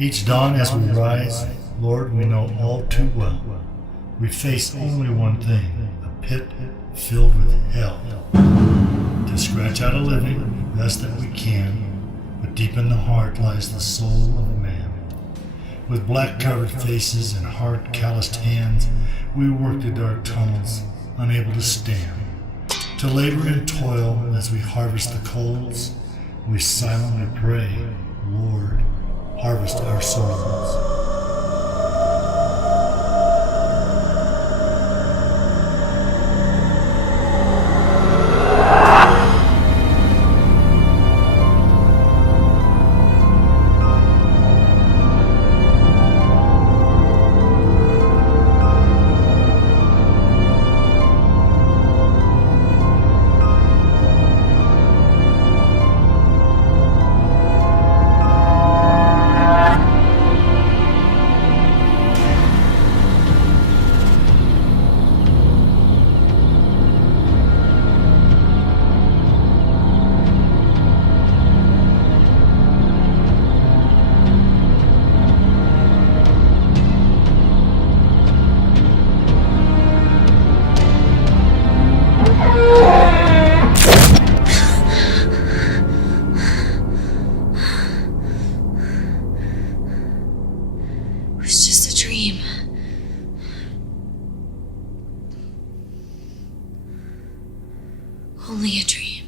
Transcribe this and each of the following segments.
Each dawn as we rise, Lord, we know all too well, we face only one thing, a pit filled with hell. To scratch out a living, best that we can, but deep in the heart lies the soul of a man. With black-covered faces and hard, calloused hands, we work the dark tunnels, unable to stand. To labor and toil as we harvest the coals, we silently pray, Lord, harvest our souls. Only a dream.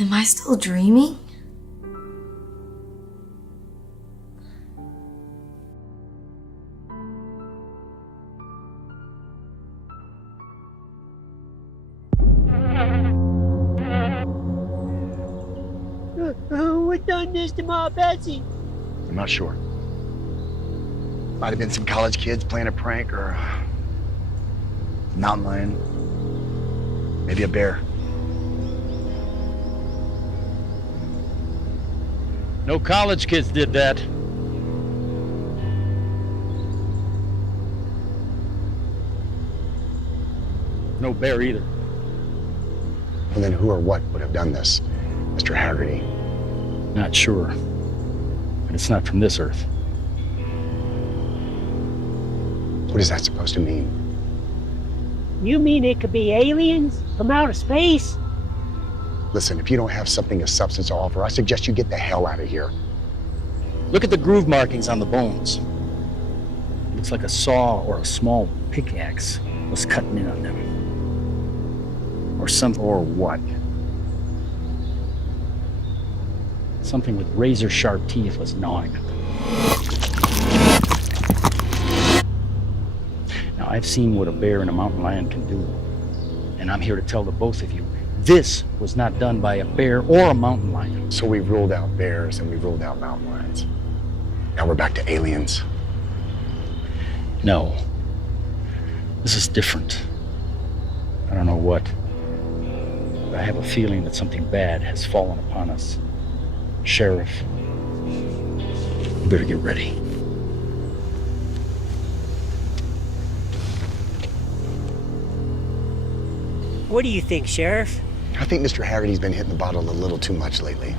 Am I still dreaming? What done this to my Betsy? I'm not sure. Might have been some college kids playing a prank or a mountain lion. Maybe a bear. No college kids did that. No bear either. Well, then who or what would have done this, Mr. Haggerty? Not sure. But it's not from this earth. What is that supposed to mean? You mean it could be aliens from outer space? Listen, if you don't have something of substance to offer, I suggest you get the hell out of here. Look at the groove markings on the bones. Looks like a saw or a small pickaxe was cutting in on them. Or what? Something with razor-sharp teeth was gnawing at them. Now, I've seen what a bear and a mountain lion can do. And I'm here to tell the both of you, this was not done by a bear or a mountain lion. So we've ruled out bears and we've ruled out mountain lions. Now we're back to aliens. No. This is different. I don't know what. But I have a feeling that something bad has fallen upon us. Sheriff, you better get ready. What do you think, Sheriff? I think Mr. Haggerty's been hitting the bottle a little too much lately.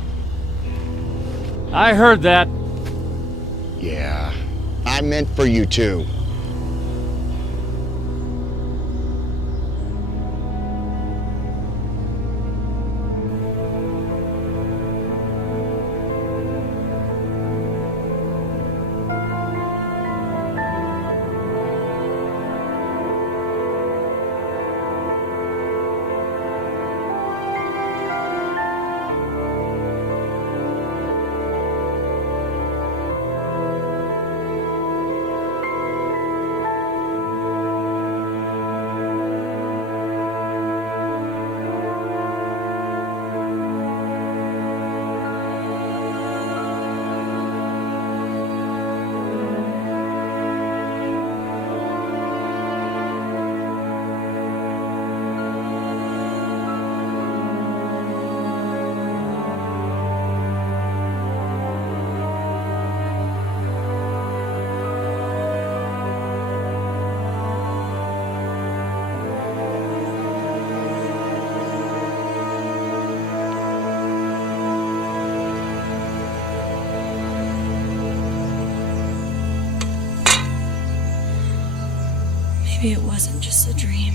I heard that. Yeah, I meant for you too. Maybe it wasn't just a dream.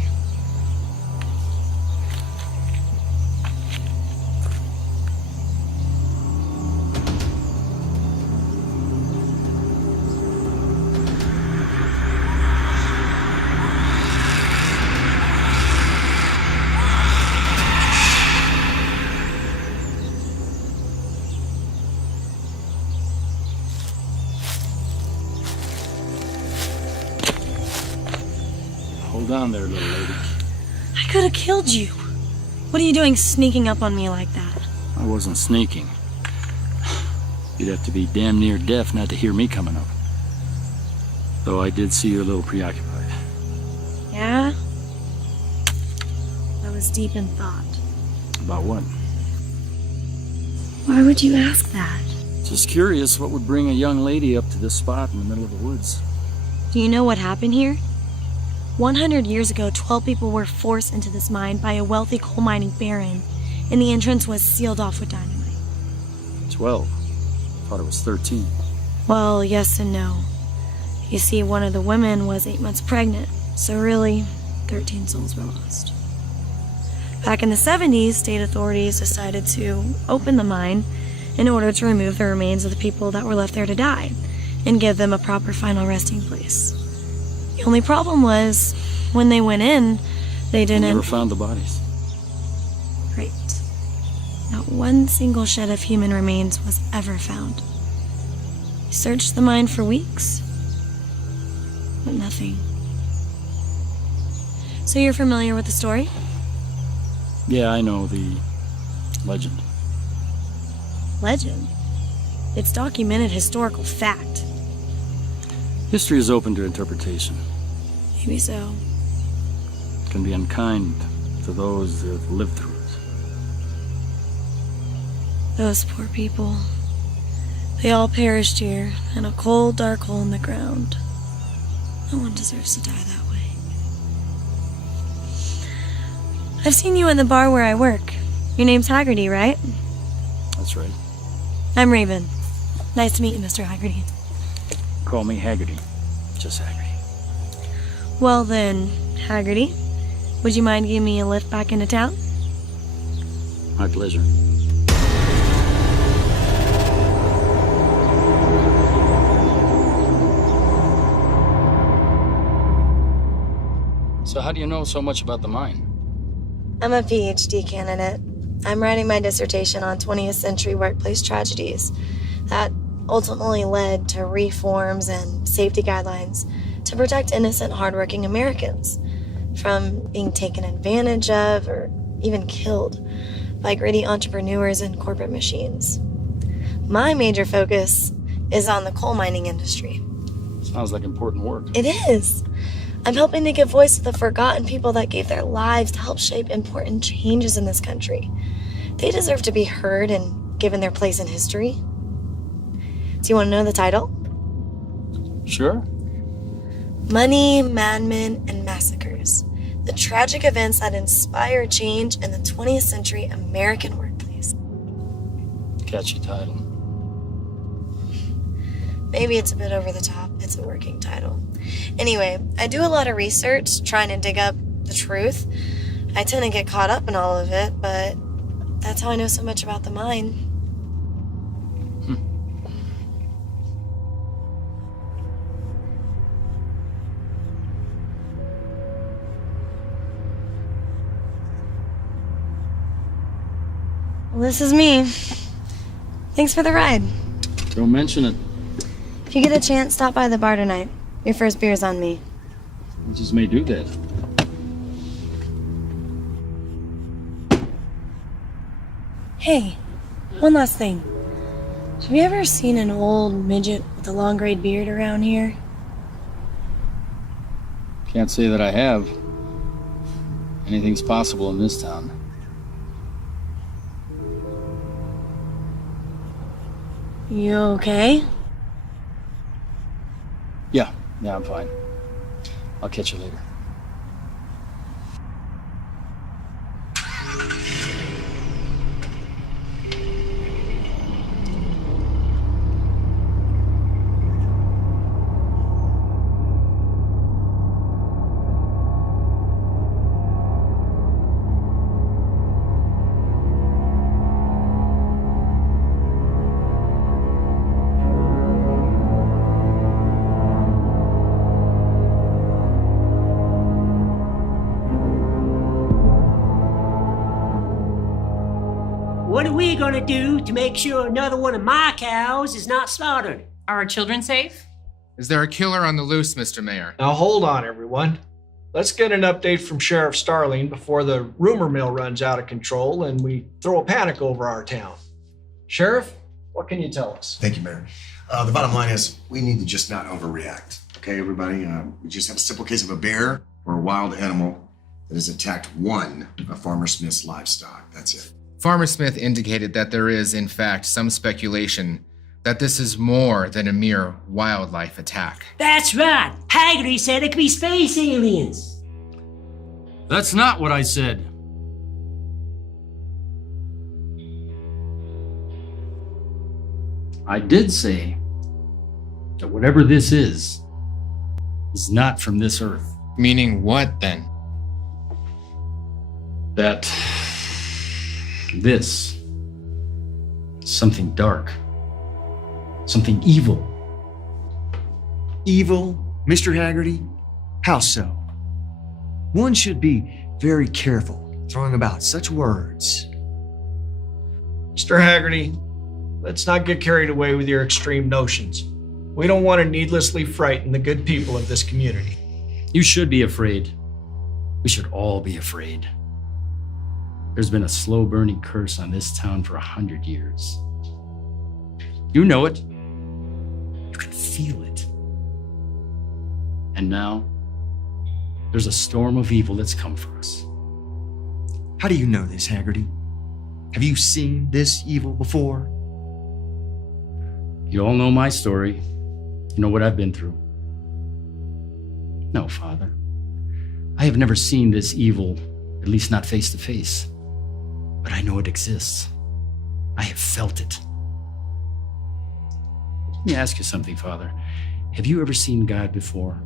Hold on there, little lady. I could have killed you. What are you doing sneaking up on me like that? I wasn't sneaking. You'd have to be damn near deaf not to hear me coming up. Though I did see you a little preoccupied. Yeah? I was deep in thought. About what? Why would you ask that? Just curious what would bring a young lady up to this spot in the middle of the woods. Do you know what happened here? 100 years ago, 12 people were forced into this mine by a wealthy coal mining baron, and the entrance was sealed off with dynamite. 12. Thought it was 13. Well, yes and no. You see, one of the women was 8 months pregnant, so really, 13 souls were lost. Back in the 70s, state authorities decided to open the mine in order to remove the remains of the people that were left there to die, and give them a proper final resting place. The only problem was, when they went in, they didn't... They never found the bodies. Right. Not one single shed of human remains was ever found. We searched the mine for weeks, but nothing. So you're familiar with the story? Yeah, I know the legend. Legend? It's documented historical fact. History is open to interpretation. Maybe so. It can be unkind to those that have lived through it. Those poor people. They all perished here, in a cold, dark hole in the ground. No one deserves to die that way. I've seen you in the bar where I work. Your name's Haggerty, right? That's right. I'm Raven. Nice to meet you, Mr. Haggerty. Call me Haggerty. Just Haggerty. Well then, Haggerty, would you mind giving me a lift back into town? My pleasure. So how do you know so much about the mine? I'm a PhD candidate. I'm writing my dissertation on 20th century workplace tragedies that ultimately led to reforms and safety guidelines to protect innocent, hardworking Americans from being taken advantage of or even killed by gritty entrepreneurs and corporate machines. My major focus is on the coal mining industry. Sounds like important work. It is. I'm helping to give voice to the forgotten people that gave their lives to help shape important changes in this country. They deserve to be heard and given their place in history. Do you want to know the title? Sure. Money, Madmen, and Massacres. The tragic events that inspired change in the 20th century American workplace. Catchy title. Maybe it's a bit over the top. It's a working title. Anyway, I do a lot of research trying to dig up the truth. I tend to get caught up in all of it, but that's how I know so much about the mine. Well, this is me. Thanks for the ride. Don't mention it. If you get a chance, stop by the bar tonight. Your first beer's on me. I just may do that. Hey, one last thing. Have you ever seen an old midget with a long gray beard around here? Can't say that I have. Anything's possible in this town. You okay? Yeah, I'm fine. I'll catch you later. What are we gonna do to make sure another one of my cows is not slaughtered? Are our children safe? Is there a killer on the loose, Mr. Mayor? Now hold on, everyone. Let's get an update from Sheriff Starling before the rumor mill runs out of control and we throw a panic over our town. Sheriff, what can you tell us? Thank you, Mayor. The bottom line is we need to just not overreact. Okay, everybody? We just have a simple case of a bear or a wild animal that has attacked one of Farmer Smith's livestock. That's it. Farmer Smith indicated that there is, in fact, some speculation that this is more than a mere wildlife attack. That's right. Haggerty said it could be space aliens. That's not what I said. I did say that whatever this is not from this earth. Meaning what, then? That this is something dark, something evil. Evil, Mr. Haggerty? How so? One should be very careful throwing about such words. Mr. Haggerty, let's not get carried away with your extreme notions. We don't want to needlessly frighten the good people of this community. You should be afraid. We should all be afraid. There's been a slow burning curse on this town for 100 years. You know it. You can feel it. And now, there's a storm of evil that's come for us. How do you know this, Haggerty? Have you seen this evil before? You all know my story. You know what I've been through. No, Father. I have never seen this evil, at least not face to face. But I know it exists. I have felt it. Let me ask you something, Father. Have you ever seen God before?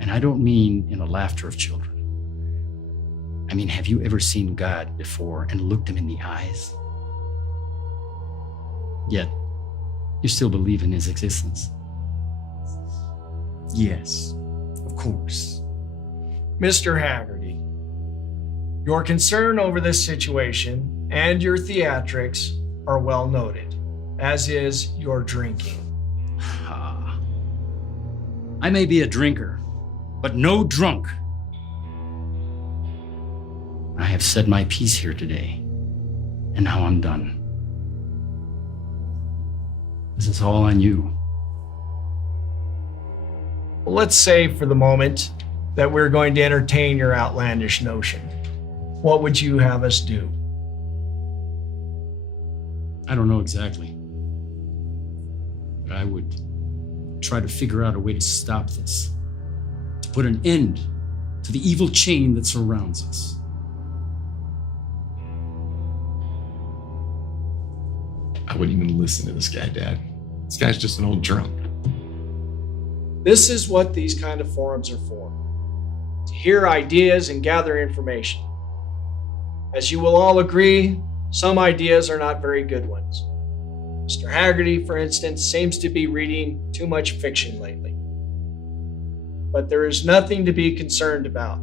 And I don't mean in the laughter of children. I mean, have you ever seen God before and looked him in the eyes? Yet, you still believe in his existence. Yes, of course. Mr. Haggerty, your concern over this situation and your theatrics are well noted, as is your drinking. I may be a drinker, but no drunk. I have said my piece here today, and now I'm done. This is all on you. Well, let's say for the moment that we're going to entertain your outlandish notion. What would you have us do? I don't know exactly. But I would try to figure out a way to stop this, to put an end to the evil chain that surrounds us. I wouldn't even listen to this guy, Dad. This guy's just an old drunk. This is what these kind of forums are for, to hear ideas and gather information. As you will all agree, some ideas are not very good ones. Mr. Haggerty, for instance, seems to be reading too much fiction lately. But there is nothing to be concerned about.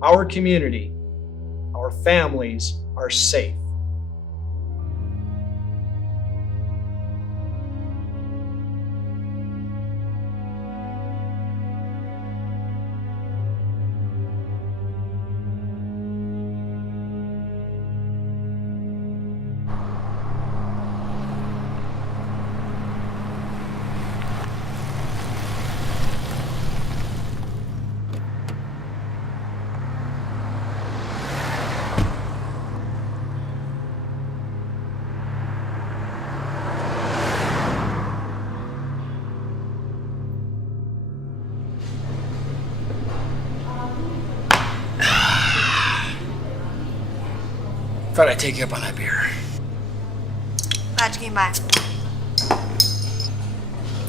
Our community, our families are safe. Thought I'd take you up on that beer. Glad you came by.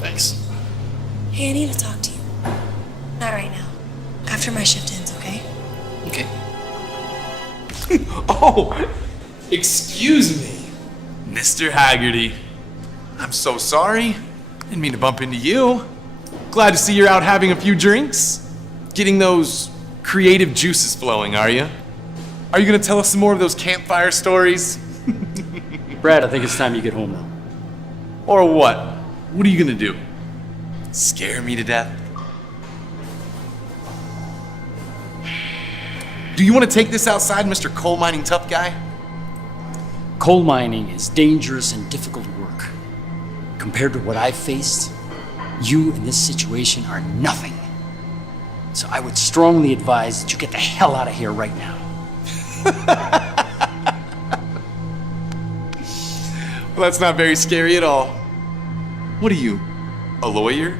Thanks. Hey, I need to talk to you. Not right now. After my shift ends, okay? Okay. Oh, excuse me, Mr. Haggerty. I'm so sorry. Didn't mean to bump into you. Glad to see you're out having a few drinks. Getting those creative juices flowing, are you? Are you gonna tell us some more of those campfire stories? Brad, I think it's time you get home now. Or what? What are you gonna do? Scare me to death? Do you want to take this outside, Mr. Coal Mining Tough Guy? Coal mining is dangerous and difficult work. Compared to what I've faced, you in this situation are nothing. So I would strongly advise that you get the hell out of here right now. Well, that's not very scary at all. What are you, a lawyer?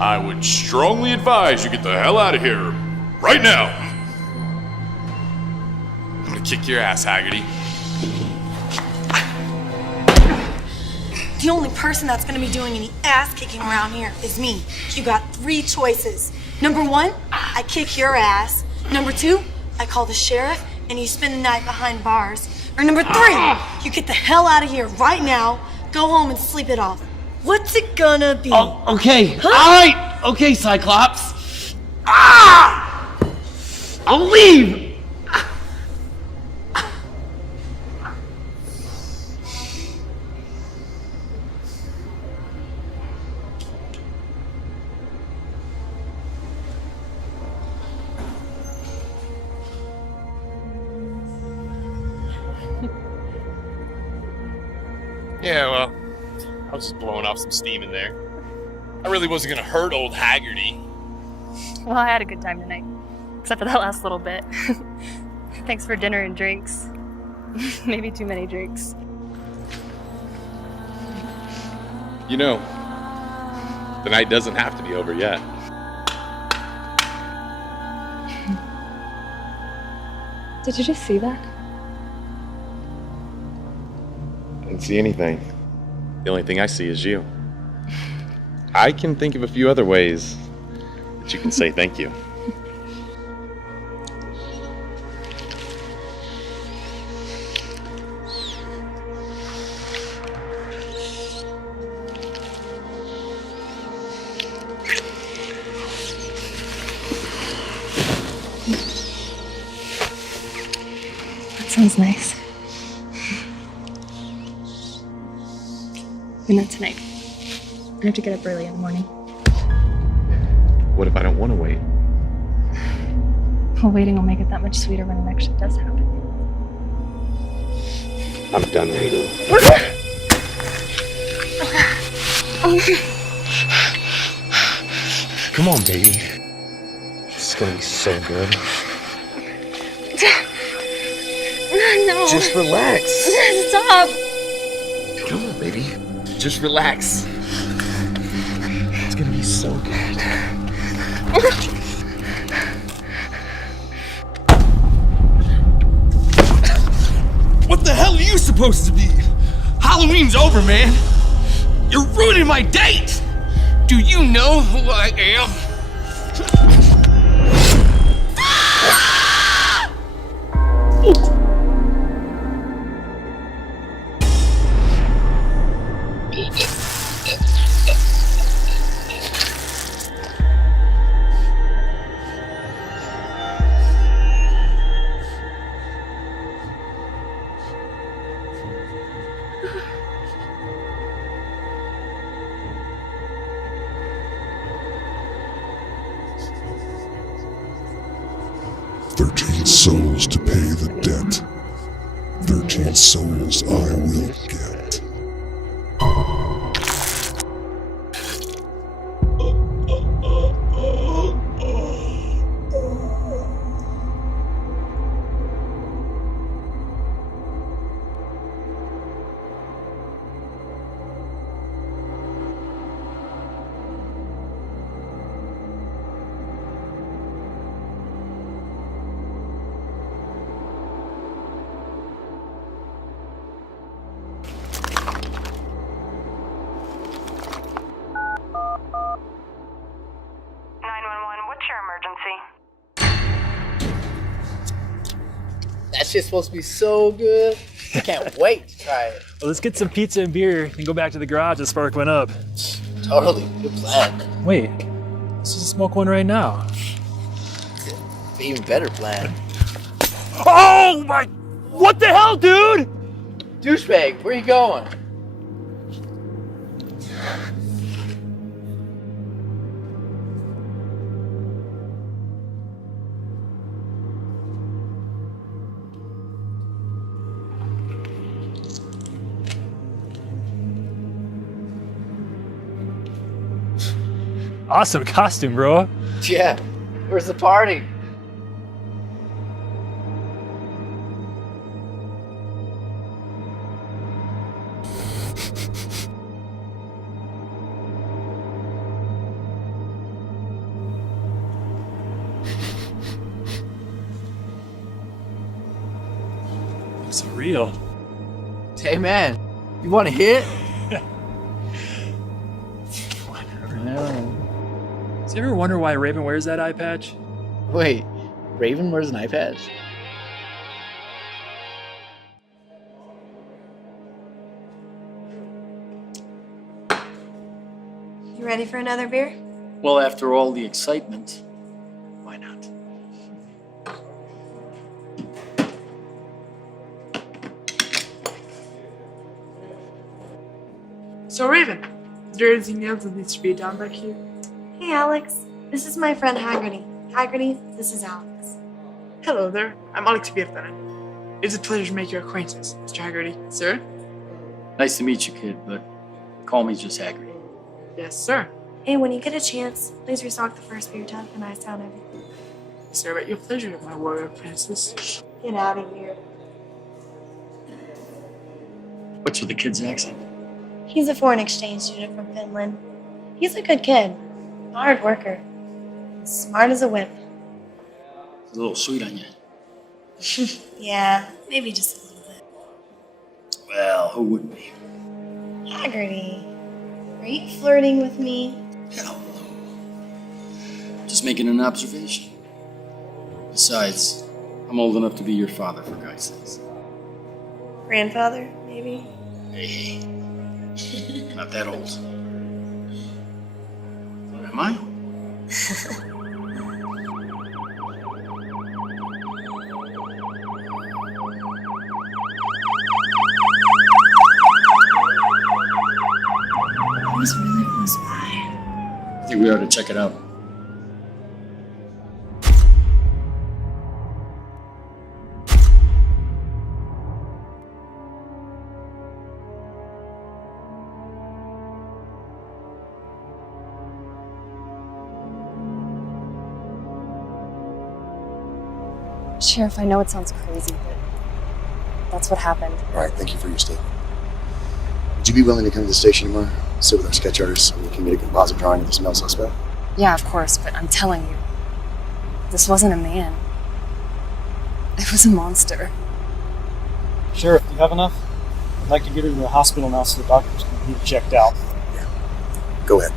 I would strongly advise you get the hell out of here right now. I'm gonna kick your ass, Haggerty. The only person that's gonna be doing any ass kicking around here is me. You got 3 choices. Number 1, I kick your ass. Number 2, I call the sheriff and you spend the night behind bars. Or number 3, you get the hell out of here right now, go home and sleep it off. What's it gonna be? Oh, okay. Huh? All right. Okay, Cyclops. I'll leave. Yeah, well, I was just blowing off some steam in there. I really wasn't gonna hurt old Haggerty. Well, I had a good time tonight. Except for that last little bit. Thanks for dinner and drinks. Maybe too many drinks. You know, the night doesn't have to be over yet. Did you just see that? I didn't see anything. The only thing I see is you. I can think of a few other ways that you can say thank you. That sounds nice. But not tonight. I have to get up early in the morning. What if I don't want to wait? Well, waiting will make it that much sweeter when it actually does happen. I'm done waiting. Come on, baby. It's gonna be so good. No. Just relax. Stop. Come on, baby. Just relax. It's gonna be so good. What the hell are you supposed to be? Halloween's over, man. You're ruining my date. Do you know who I am? Souls to pay the debt. 13 souls I will get. That shit's supposed to be so good. I can't wait to try it. Well, let's get some pizza and beer and go back to the garage and spark one up. Totally. Good plan. Wait, let's just smoke one right now. It's an even better plan. Oh my! What the hell, dude? Douchebag, where you going? Awesome costume, bro. Yeah, where's the party? It's real. Hey man, you want a hit? Does you ever wonder why Raven wears that eye patch? Wait, Raven wears an eye patch? You ready for another beer? Well, after all the excitement, why not? So, Raven, is there anything else that needs to be done back here? Hey, Alex. This is my friend Haggerty. Haggerty, this is Alex. Hello there, I'm Alex Birtanen. It's a pleasure to make your acquaintance, Mr. Haggerty. Sir? Nice to meet you, kid, but call me just Haggerty. Yes, sir. Hey, when you get a chance, please restock the first beer tub and ice down everything. Sir, at your pleasure, my warrior princess. Get out of here. What's with the kid's accent? He's a foreign exchange student from Finland. He's a good kid, a hard worker, smart as a whip. It's a little sweet on you. Yeah, maybe just a little bit. Well, who wouldn't be? Haggerty, are you flirting with me? Hell no. Just making an observation. Besides, I'm old enough to be your father, for God's sakes. Grandfather, maybe? Hey, not that old. What am I? I was really close by. I think we ought to check it out. Sheriff, I know it sounds crazy, but that's what happened. All right, thank you for your statement. Would you be willing to come to the station tomorrow, sit with our sketch artists, so we can get a composite drawing of the smell suspect? Yeah, of course, but I'm telling you, this wasn't a man. It was a monster. Sheriff, do you have enough? I'd like to get her to the hospital now so the doctors can get her checked out. Go ahead.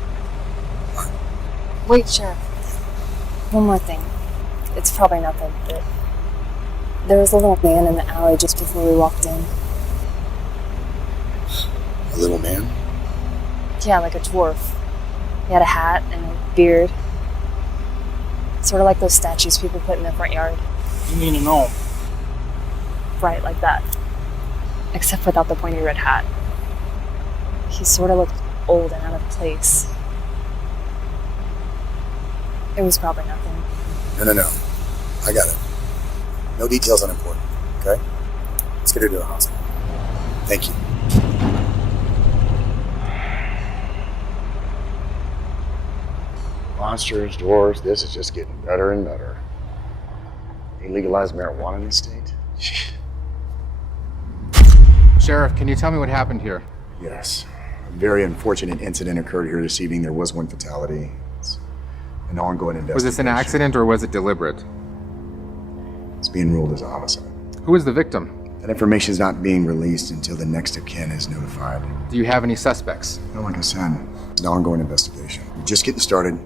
Wait, Sheriff. One more thing. It's probably nothing, but there was a little man in the alley just before we walked in. A little man? Yeah, like a dwarf. He had a hat and a beard. Sort of like those statues people put in their front yard. You mean a gnome? Right, like that. Except without the pointy red hat. He sort of looked old and out of place. It was probably nothing. No. I got it. No details unimportant, okay? Let's get her to the hospital. Thank you. Monsters, dwarves, this is just getting better and better. They legalized marijuana in this state? Sheriff, can you tell me what happened here? Yes. A very unfortunate incident occurred here this evening. There was one fatality. It's an ongoing investigation. Was this an accident or was it deliberate? It's being ruled as a homicide. Who is the victim? That information is not being released until the next of kin is notified. Do you have any suspects? No, like I said, it's an ongoing investigation. We're just getting started.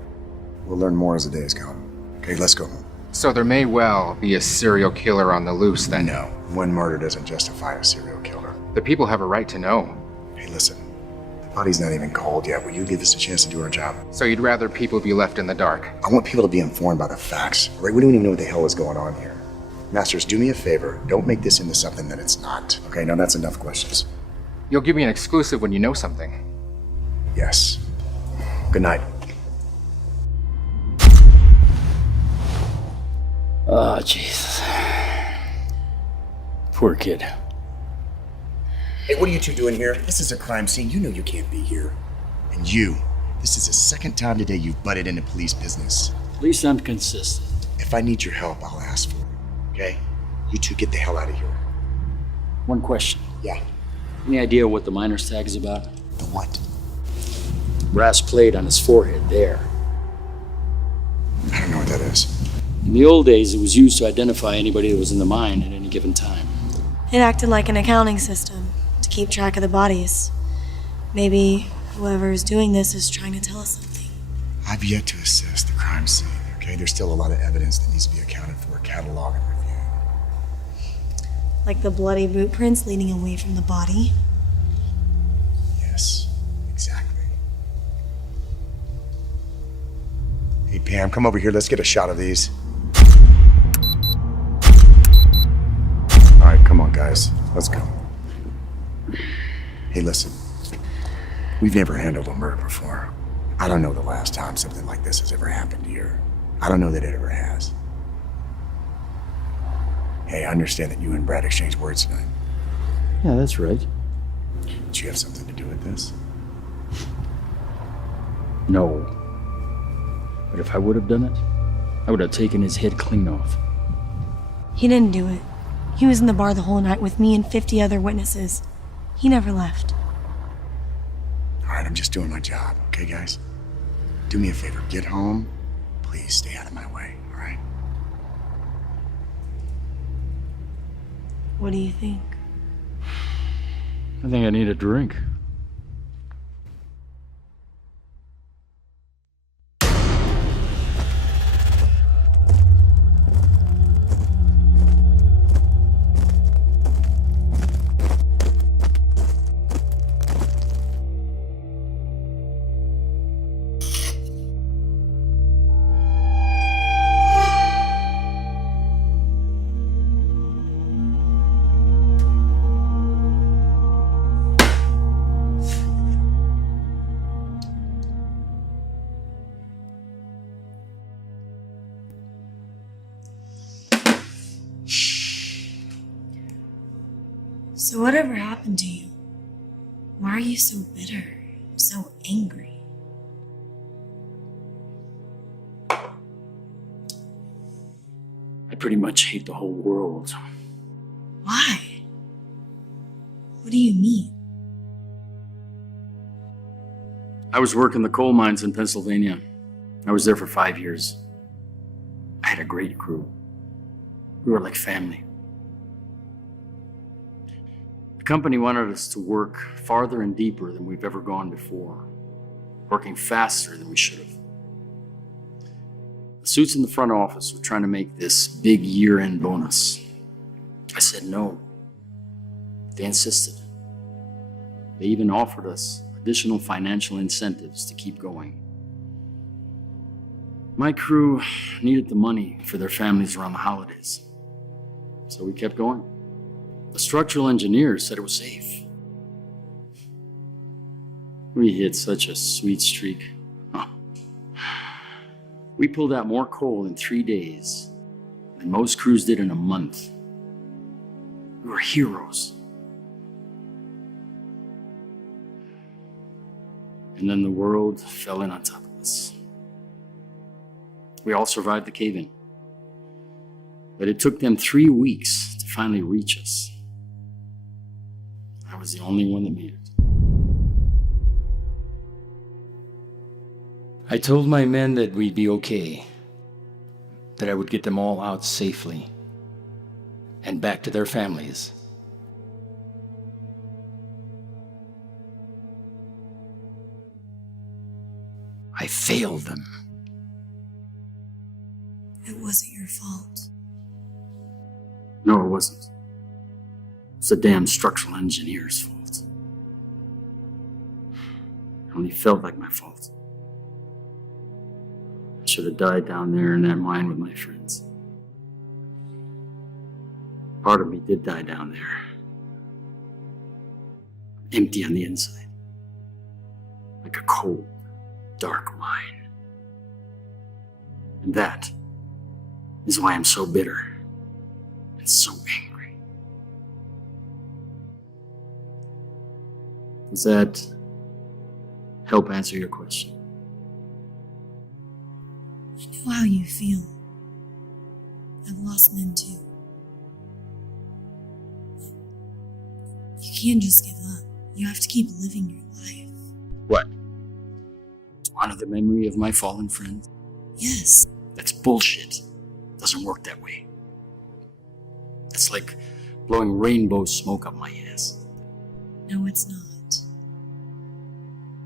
We'll learn more as the days come. Okay, let's go home. So there may well be a serial killer on the loose then? No, one murder doesn't justify a serial killer. The people have a right to know. Hey, listen. The body's not even cold yet. Will you give us a chance to do our job? So you'd rather people be left in the dark? I want people to be informed by the facts, right? We don't even know what the hell is going on here. Masters, do me a favor. Don't make this into something that it's not. Okay, now that's enough questions. You'll give me an exclusive when you know something. Yes. Good night. Oh, Jesus. Poor kid. Hey, what are you two doing here? This is a crime scene. You know you can't be here. And you, this is the second time today you've butted into police business. At least I'm consistent. If I need your help, I'll ask for it. Okay? You two get the hell out of here. One question. Yeah. Any idea what the miner's tag is about? The what? Brass plate on his forehead, there. I don't know what that is. In the old days, it was used to identify anybody that was in the mine at any given time. It acted like an accounting system to keep track of the bodies. Maybe whoever is doing this is trying to tell us something. I've yet to assess the crime scene, okay? There's still a lot of evidence that needs to be accounted for, cataloged, and reviewed. Like the bloody boot prints leading away from the body. Yes, exactly. Hey, Pam, come over here. Let's get a shot of these. All right, come on, guys. Let's go. Hey, listen. We've never handled a murder before. I don't know the last time something like this has ever happened here. I don't know that it ever has. Hey, I understand that you and Brad exchanged words tonight. Yeah, that's right. Did you have something to do with this? No. But if I would have done it, I would have taken his head clean off. He didn't do it. He was in the bar the whole night with me and 50 other witnesses. He never left. All right, I'm just doing my job, okay, guys? Do me a favor, get home. Please stay out of my way, all right? What do you think? I think I need a drink. So whatever happened to you? Why are you so bitter, so angry? I pretty much hate the whole world. Why? What do you mean? I was working the coal mines in Pennsylvania. I was there for 5 years. I had a great crew. We were like family. The company wanted us to work farther and deeper than we've ever gone before, working faster than we should have. The suits in the front office were trying to make this big year-end bonus. I said no. They insisted. They even offered us additional financial incentives to keep going. My crew needed the money for their families around the holidays, so we kept going. The structural engineers said it was safe. We hit such a sweet streak. Huh. We pulled out more coal in 3 days than most crews did in a month. We were heroes. And then the world fell in on top of us. We all survived the cave-in. But it took them 3 weeks to finally reach us. I was the only one that made it. I told my men that we'd be okay, that I would get them all out safely and back to their families. I failed them. It wasn't your fault. No, it wasn't. It's the damn structural engineer's fault. It only felt like my fault. I should have died down there in that mine with my friends. Part of me did die down there. Empty on the inside. Like a cold, dark mine. And that is why I'm so bitter and so angry. Does that help answer your question? I know how you feel. I've lost men too. You can't just give up. You have to keep living your life. What? Honor the memory of my fallen friend? Yes. That's bullshit. Doesn't work that way. It's like blowing rainbow smoke up my ass. No, it's not.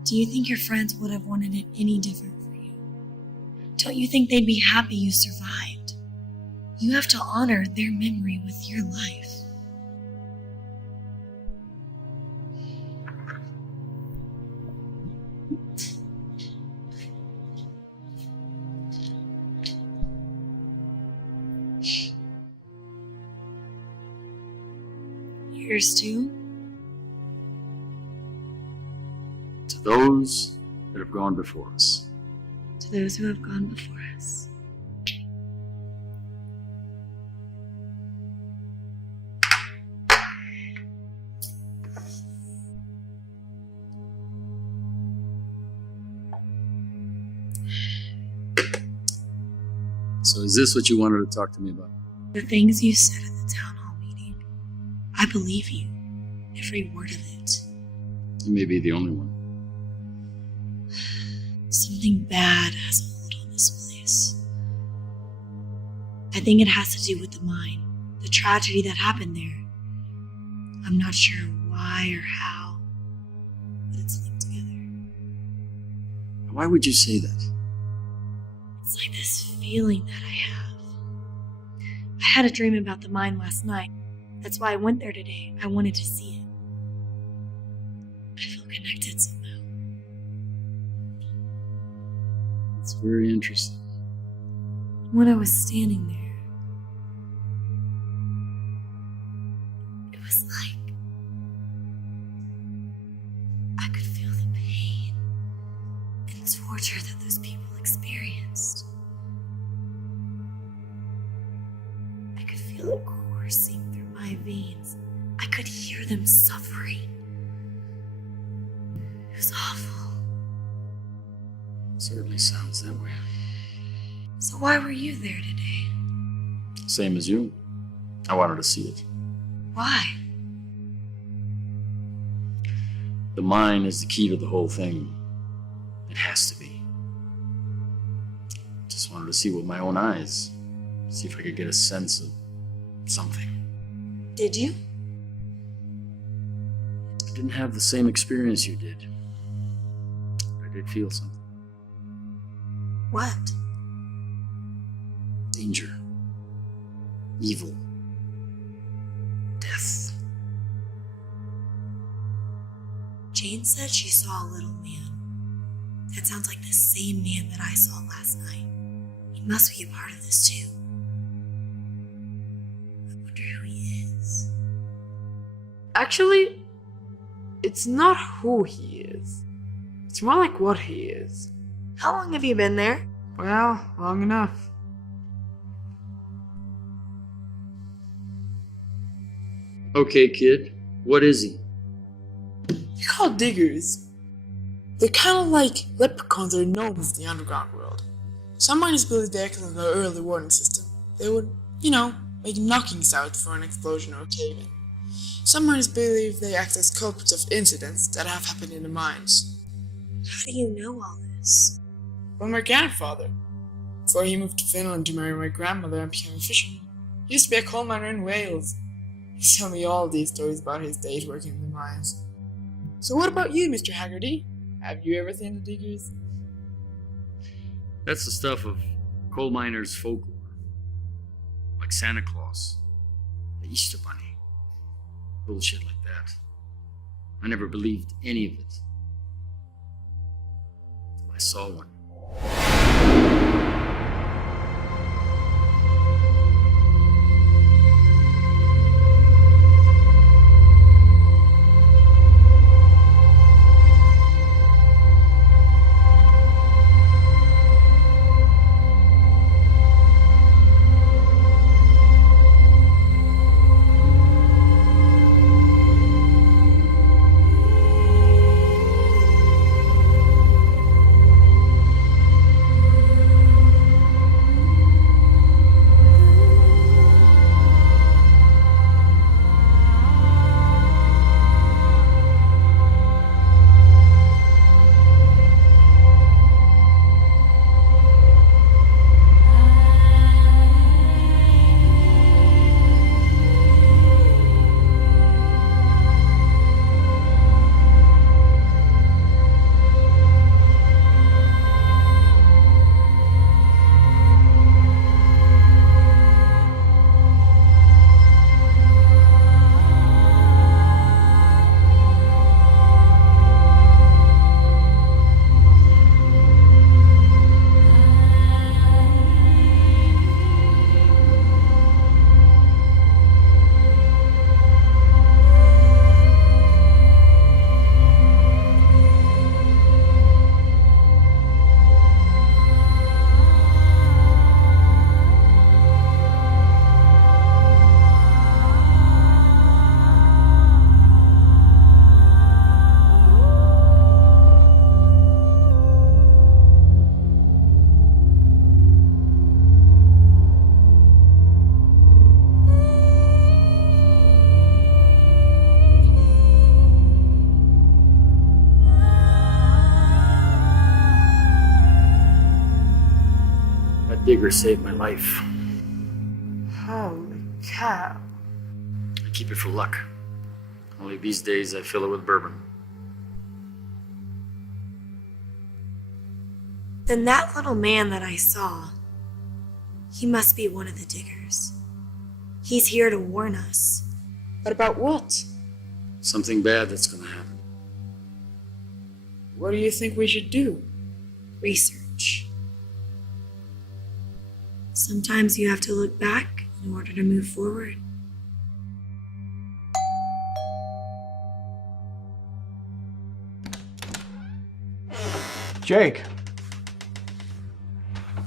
Do you think your friends would have wanted it any different for you? Don't you think they'd be happy you survived? You have to honor their memory with your life. Yours too? To those that have gone before us. To those who have gone before us. So is this what you wanted to talk to me about? The things you said at the town hall meeting. I believe you. Every word of it. You may be the only one. Something bad has a hold on this place. I think it has to do with the mine, the tragedy that happened there. I'm not sure why or how, but it's linked together. Why would you say that? It's like this feeling that I have. I had a dream about the mine last night. That's why I went there today. I wanted to see it. I feel connected somehow. It's very interesting. When I was standing there, it was like I could feel the pain and torture that those people experienced. I could feel it coursing through my veins. I could hear them suffering. It was awful. Certainly sounds that way. So why were you there today? Same as you. I wanted to see it. Why? The mine is the key to the whole thing. It has to be. Just wanted to see with my own eyes. See if I could get a sense of something. Did you? I didn't have the same experience you did. I did feel something. What? Danger. Evil. Death. Jane said she saw a little man. That sounds like the same man that I saw last night. He must be a part of this too. I wonder who he is. Actually, it's not who he is. It's more like what he is. How long have you been there? Well, long enough. Okay, kid. What is he? They're called diggers. They're kind of like leprechauns or gnomes in the underground world. Some miners believe they act like an early warning system. They would, make knocking sounds for an explosion or a cave-in. Some miners believe they act as culprits of incidents that have happened in the mines. How do you know all this? Well, my grandfather, before he moved to Finland to marry my grandmother and became a fisherman, he used to be a coal miner in Wales. He told me all these stories about his days working in the mines. So what about you, Mr. Haggerty? Have you ever seen the diggers? That's the stuff of coal miners' folklore. Like Santa Claus, the Easter Bunny. Bullshit like that. I never believed any of it. Until I saw one. digger saved my life. Holy cow. I keep it for luck. Only these days I fill it with bourbon. Then that little man that I saw, he must be one of the diggers. He's here to warn us. But about what? Something bad that's gonna happen. What do you think we should do? Research. Sometimes you have to look back in order to move forward. Jake.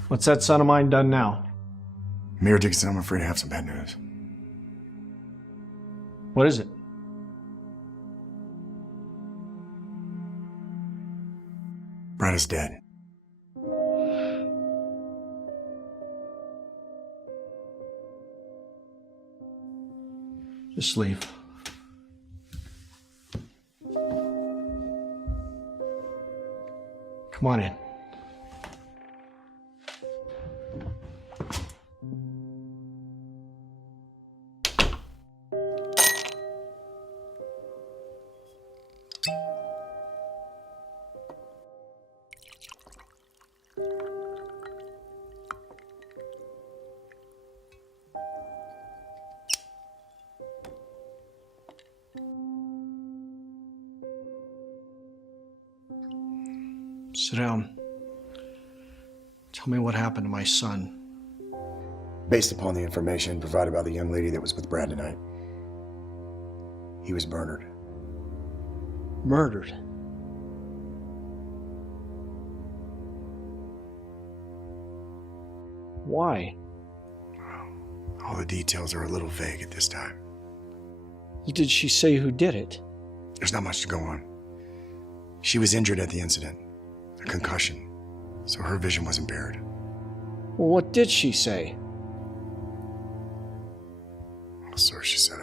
What's that son of mine done now? Mayor Dixon, I'm afraid I have some bad news. What is it? Brad is dead. Just leave. Come on in. Sit down. Tell me what happened to my son. Based upon the information provided by the young lady that was with Brad tonight, he was murdered. Murdered? Why? All the details are a little vague at this time. Did she say who did it? There's not much to go on. She was injured at the incident, a concussion, so her vision was impaired. Well, what did she say? Well, sir, she said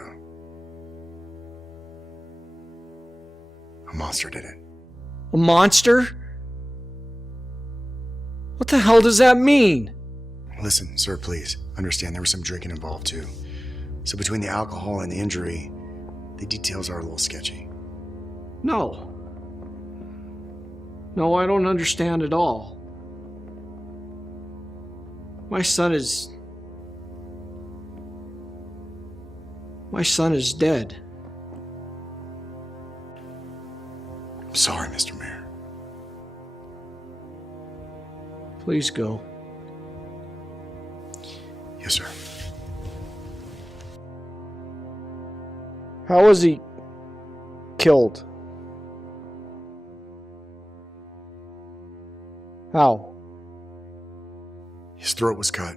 a monster did it. A monster? What the hell does that mean? Listen, sir, please. Understand there was some drinking involved too. So between the alcohol and the injury, the details are a little sketchy. No. No, I don't understand at all. My son is dead. I'm sorry, Mr. Mayor. Please go. Yes, sir. How was he killed? How? His throat was cut.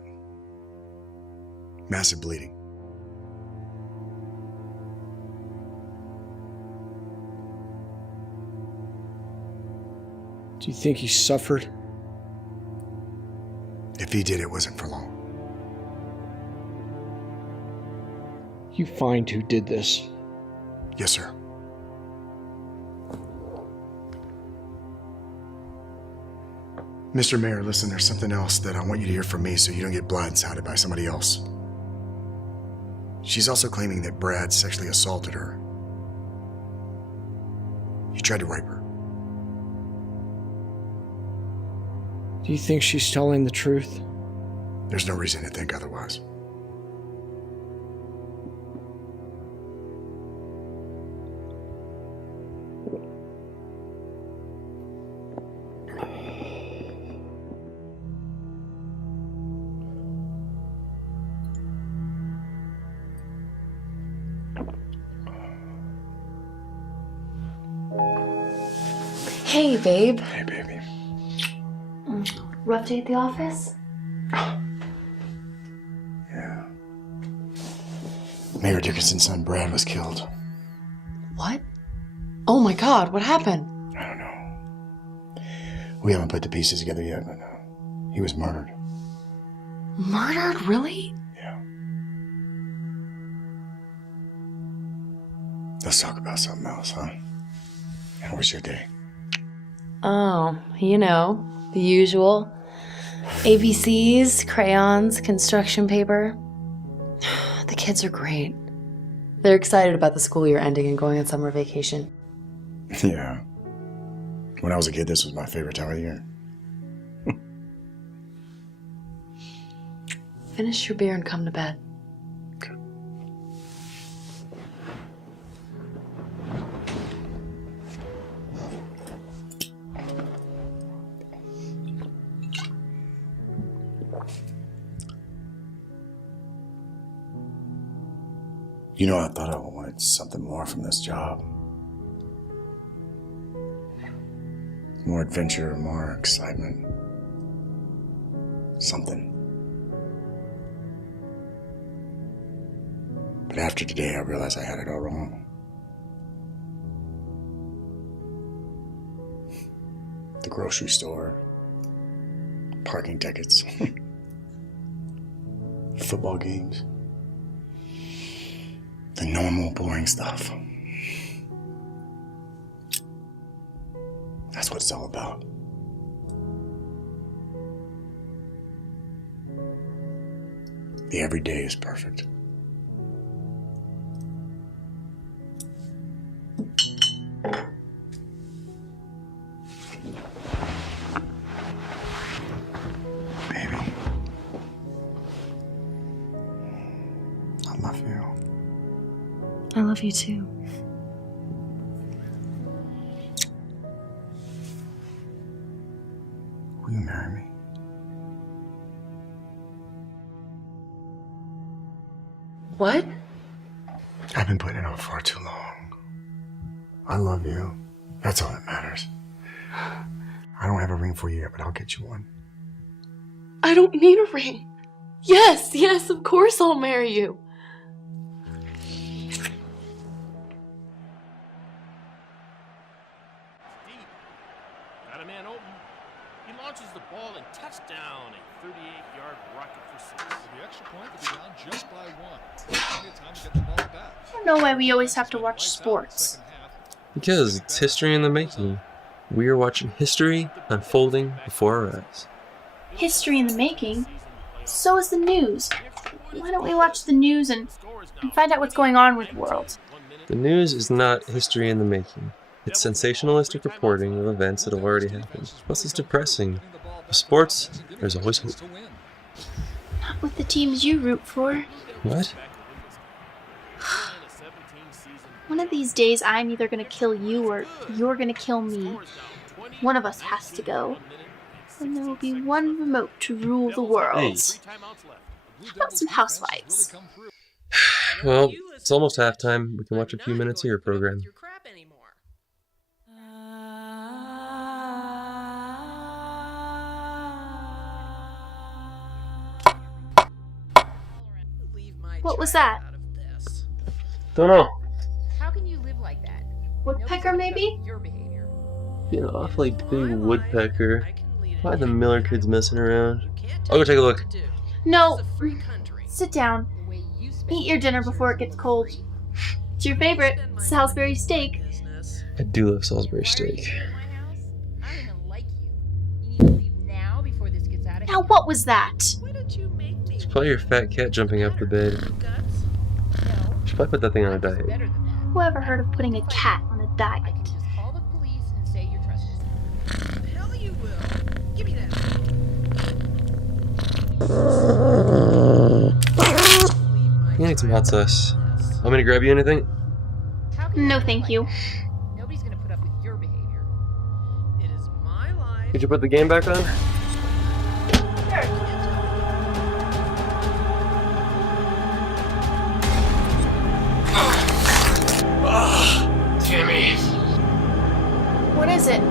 Massive bleeding. Do you think he suffered? If he did, it wasn't for long. You find who did this. Yes, sir. Mr. Mayor, listen, there's something else that I want you to hear from me so you don't get blindsided by somebody else. She's also claiming that Brad sexually assaulted her. He tried to rape her. Do you think she's telling the truth? There's no reason to think otherwise. Hey, babe. Hey, baby. Rough day at the office? Yeah. Mayor Dickinson's son, Brad, was killed. What? Oh my god, what happened? I don't know. We haven't put the pieces together yet, but he was murdered. Murdered? Really? Let's talk about something else, huh? How was your day? Oh, you know, the usual. ABCs, crayons, construction paper. The kids are great. They're excited about the school year ending and going on summer vacation. Yeah. When I was a kid, this was my favorite time of the year. Finish your beer and come to bed. You know, I thought I wanted something more from this job. More adventure, more excitement. Something. But after today, I realized I had it all wrong. The grocery store, parking tickets, football games. The normal, boring stuff. That's what it's all about. The everyday is perfect. Baby, I love you. I love you too. Will you marry me? What? I've been putting it off far too long. I love you. That's all that matters. I don't have a ring for you yet, but I'll get you one. I don't need a ring. Yes, of course I'll marry you. Got a man open. He launches the ball and touchdown. A 38-yard rocket for 6. The extra point will be down just by 1. Plenty of time to get the ball back. I don't know why we always have to watch sports. Because it's history in the making. We are watching history unfolding before our eyes. History in the making? So is the news. Why don't we watch the news and find out what's going on with the world? The news is not history in the making. It's sensationalistic reporting of events that have already happened. Plus, it's depressing. With sports, there's always hope. Not with the teams you root for. What? One of these days, I'm either gonna kill you or you're gonna kill me. One of us has to go. And there will be one remote to rule the world. Hey. How about some housewives? Well, it's almost halftime. We can watch a few minutes of your program. What was that? Don't know. How can you live like that? Woodpecker, maybe? Be an awfully big woodpecker. Why are the Miller kids messing around? I'll go take a look. No. Sit down. Eat your dinner before it gets cold. It's your favorite, Salisbury steak. I do love Salisbury steak. Now what was that? It's probably your fat cat jumping off the bed. You should probably put that thing on a diet. Whoever heard of putting a cat on a diet? You need some hot sauce. Want me to grab you anything? No, thank you. Nobody's gonna put up with your behavior. It is my life. Could you put the game back on? Timmy. What is it?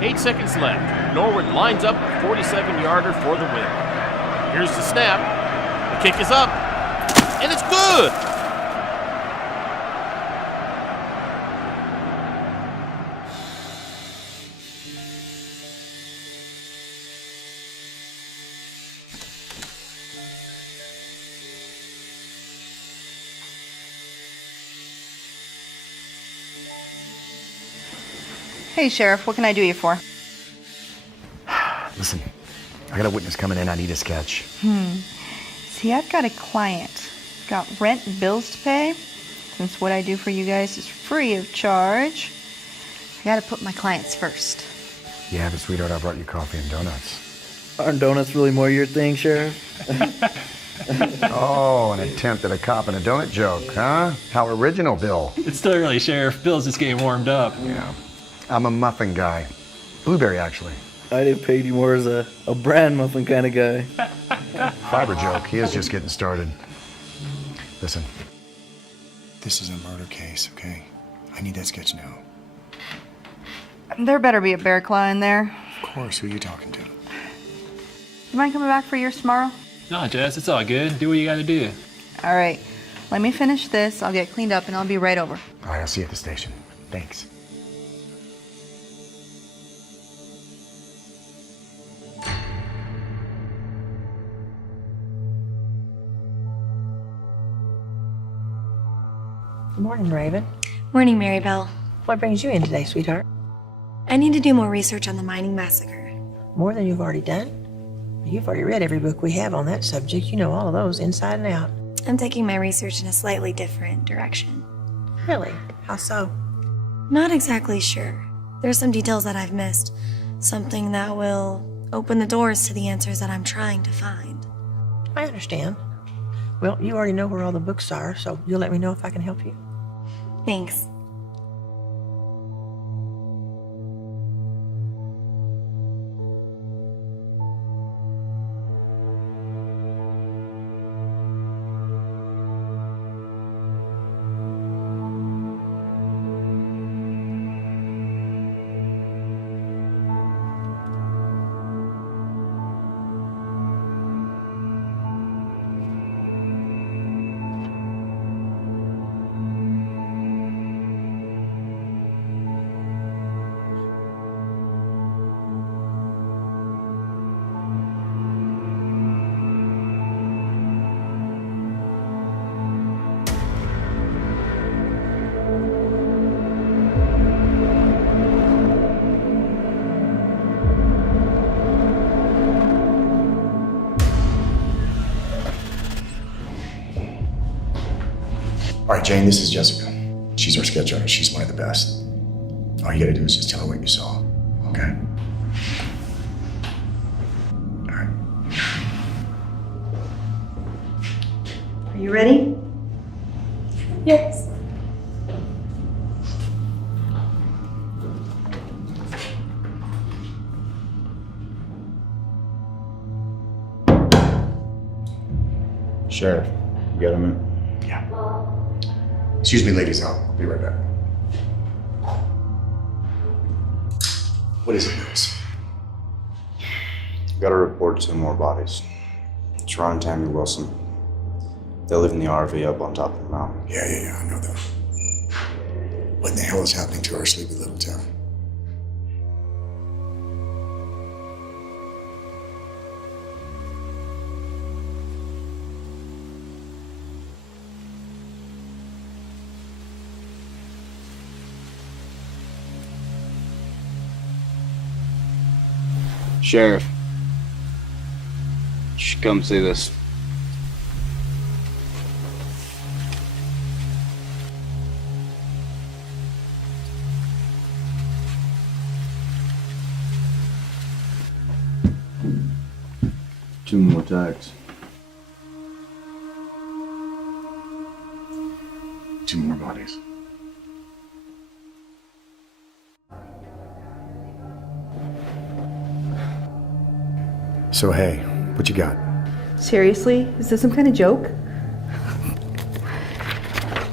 Eight seconds left. Norwood lines up a 47-yarder for the win. Here's the snap. The kick is up. And it's good! Hey, Sheriff, what can I do you for? Listen, I got a witness coming in. I need a sketch. See, I've got a client. Got rent and bills to pay. Since what I do for you guys is free of charge, I gotta put my clients first. Yeah, but sweetheart, I brought you coffee and donuts. Aren't donuts really more your thing, Sheriff? Oh, an attempt at a cop and a donut joke, huh? How original, Bill. It's still early, Sheriff. Bill's just getting warmed up. Yeah. I'm a muffin guy. Blueberry, actually. I'd have paid you more as a brand muffin kind of guy. Fiber joke. He is just getting started. Listen. This is a murder case, okay? I need that sketch now. There better be a bear claw in there. Of course. Who are you talking to? You mind coming back for yours tomorrow? No, Jess, it's all good. Do what you gotta do. All right. Let me finish this. I'll get cleaned up and I'll be right over. All right, I'll see you at the station. Thanks. Good morning, Raven. Morning, Marybelle. What brings you in today, sweetheart? I need to do more research on the mining massacre. More than you've already done? You've already read every book we have on that subject. You know all of those inside and out. I'm taking my research in a slightly different direction. Really? How so? Not exactly sure. There's some details that I've missed. Something that will open the doors to the answers that I'm trying to find. I understand. Well, you already know where all the books are, so you'll let me know if I can help you. Thanks. All right, Jane, this is Jessica. She's our sketch artist. She's one of the best. All you gotta do is just tell her what you saw, okay? All right. Are you ready? Yes. Sheriff, you got a minute? Yeah. Excuse me, ladies, I'll be right back. What is it, Mills? Got a report 2 more bodies. Sharon and Tammy Wilson. They live in the RV up on top of the mountain. Yeah, I know them. What in the hell is happening to our sleepy little town? Sheriff, you should come see this. Two more attacks. 2 more bodies. So, hey, what you got? Seriously? Is this some kind of joke?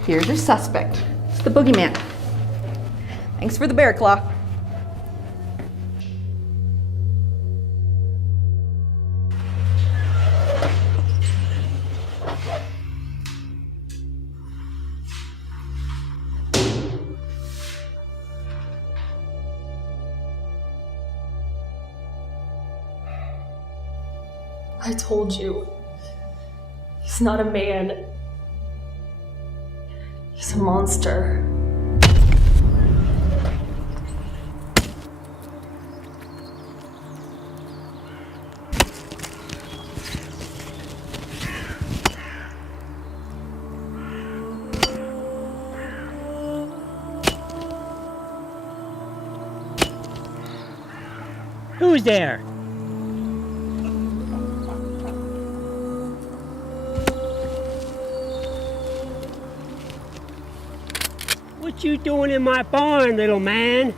Here's your suspect. It's the boogeyman. Thanks for the bear claw. I told you. He's not a man. He's a monster. Who's there? What you doing in my barn, little man?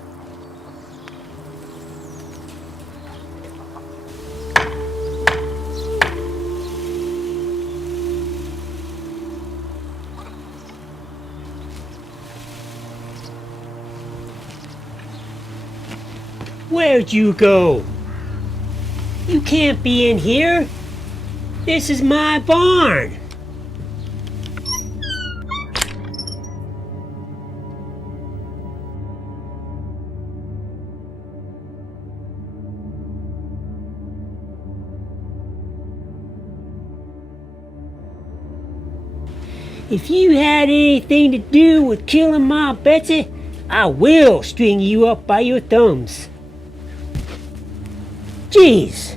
Where'd you go? You can't be in here. This is my barn. If you had anything to do with killing my Betsy, I will string you up by your thumbs. Jeez,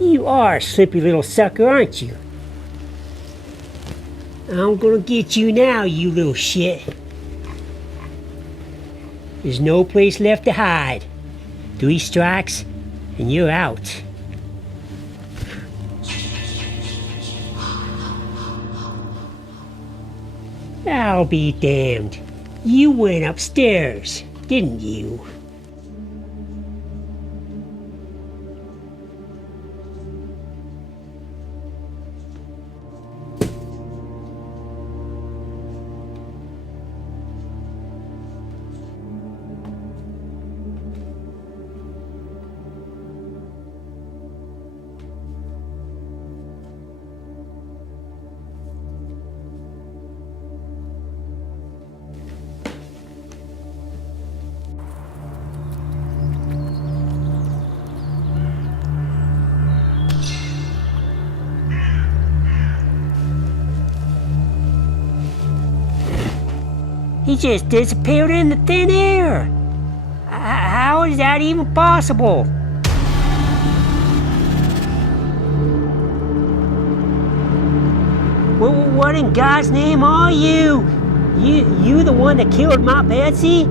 you are a slippy little sucker, aren't you? I'm gonna get you now, you little shit. There's no place left to hide. 3 strikes, and you're out. I'll be damned. You went upstairs, didn't you? He just disappeared in the thin air. How is that even possible? What in God's name are you? You the one that killed my Betsy?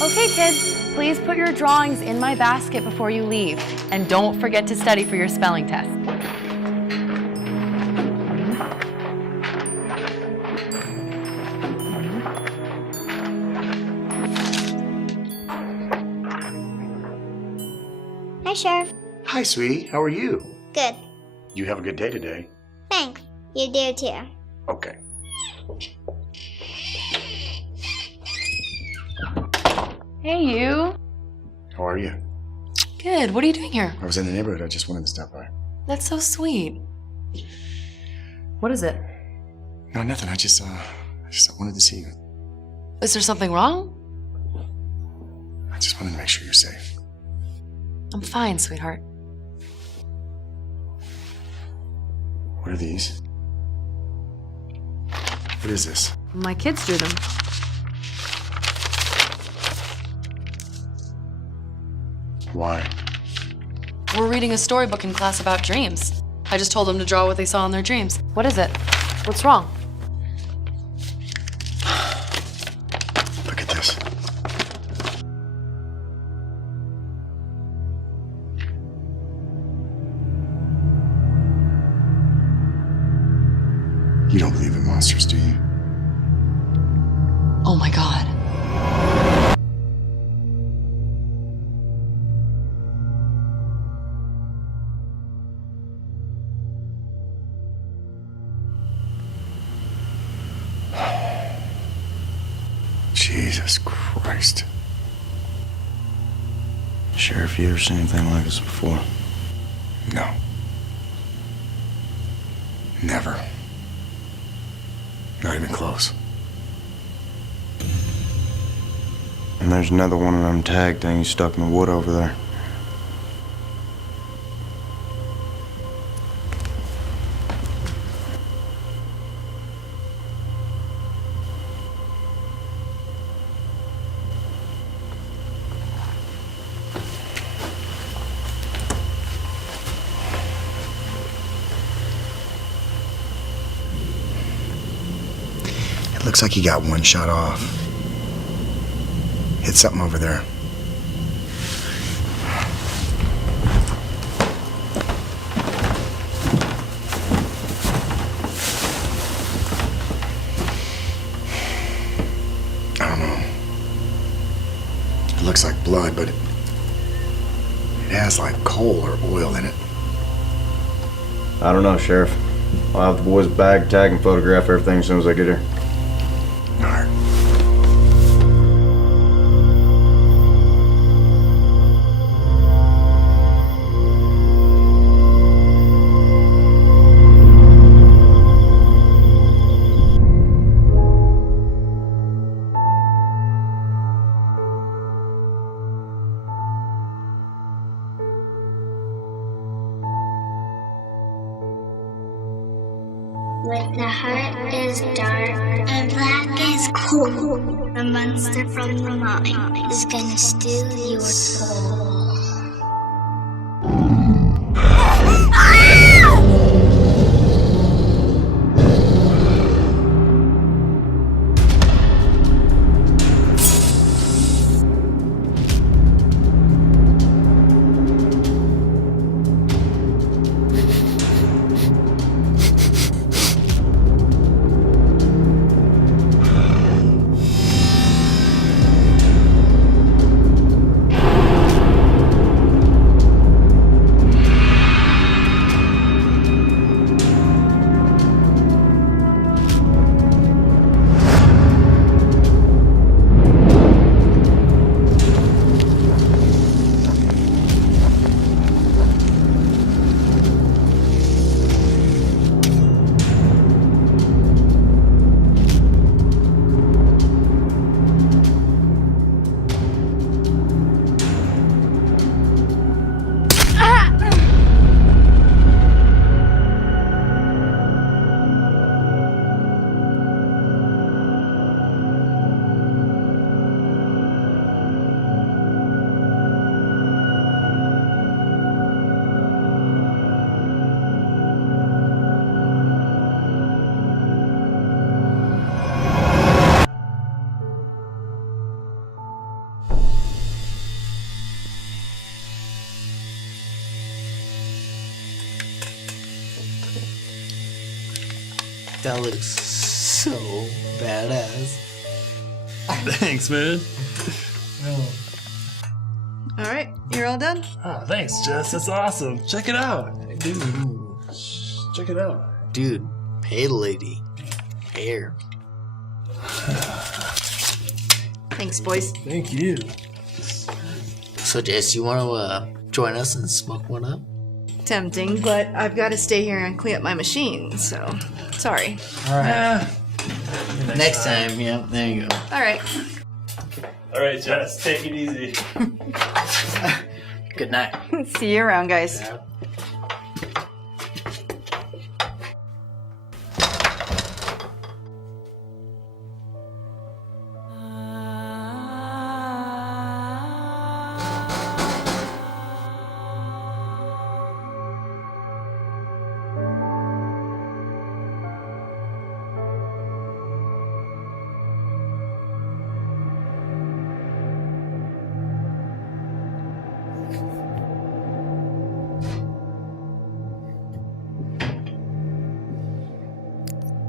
Okay, kids, please put your drawings in my basket before you leave. And don't forget to study for your spelling test. Hi, Sheriff. Hi, sweetie. How are you? Good. You have a good day today. Thanks. You do too. Okay. Hey, you. How are you? Good. What are you doing here? I was in the neighborhood. I just wanted to stop by. That's so sweet. What is it? No, nothing. I just wanted to see you. Is there something wrong? I just wanted to make sure you're safe. I'm fine, sweetheart. What are these? What is this? My kids drew them. Why? We're reading a storybook in class about dreams. I just told them to draw what they saw in their dreams. What is it? What's wrong? Look at this. You don't believe in monsters, do you? Oh my God. Jesus Christ. Sheriff, you ever seen anything like this before? No. Never. Not even close. And there's another one of them tag things stuck in the wood over there. It looks like he got one shot off. Hit something over there. I don't know. It looks like blood, but it has like coal or oil in it. I don't know, Sheriff. I'll have the boys bag, tag, and photograph everything as soon as I get here. All right. Like the heart is dark and black is cold, the monster from the mind is gonna steal your soul. That looks so badass. Thanks, man. All right, you're all done? Oh, thanks, Jess. That's awesome. Check it out. Dude, check it out. Dude, pay the lady. Pay her. Thanks, boys. Thank you. So, Jess, you want to join us and smoke one up? Tempting, but I've got to stay here and clean up my machine, so sorry. All right. Next time, yeah, there you go. All right. All right, Jess, take it easy. Good night. See you around, guys. Yeah.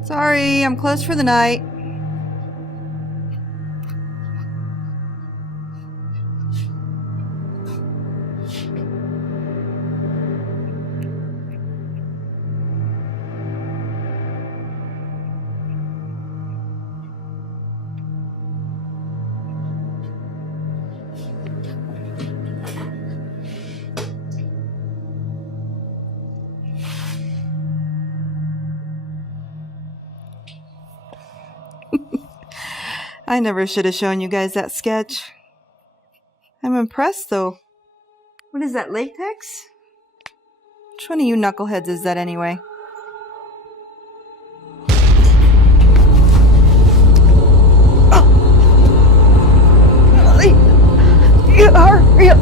Sorry, I'm closed for the night. I never should have shown you guys that sketch. I'm impressed, though. What is that, latex? Which one of you knuckleheads is that, anyway? Hurry up!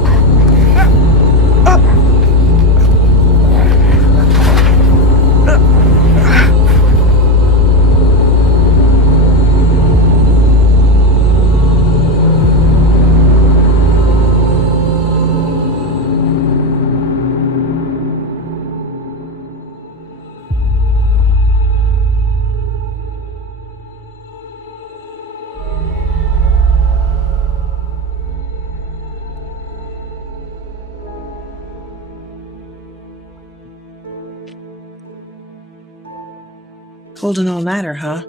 Holding all nighter, huh?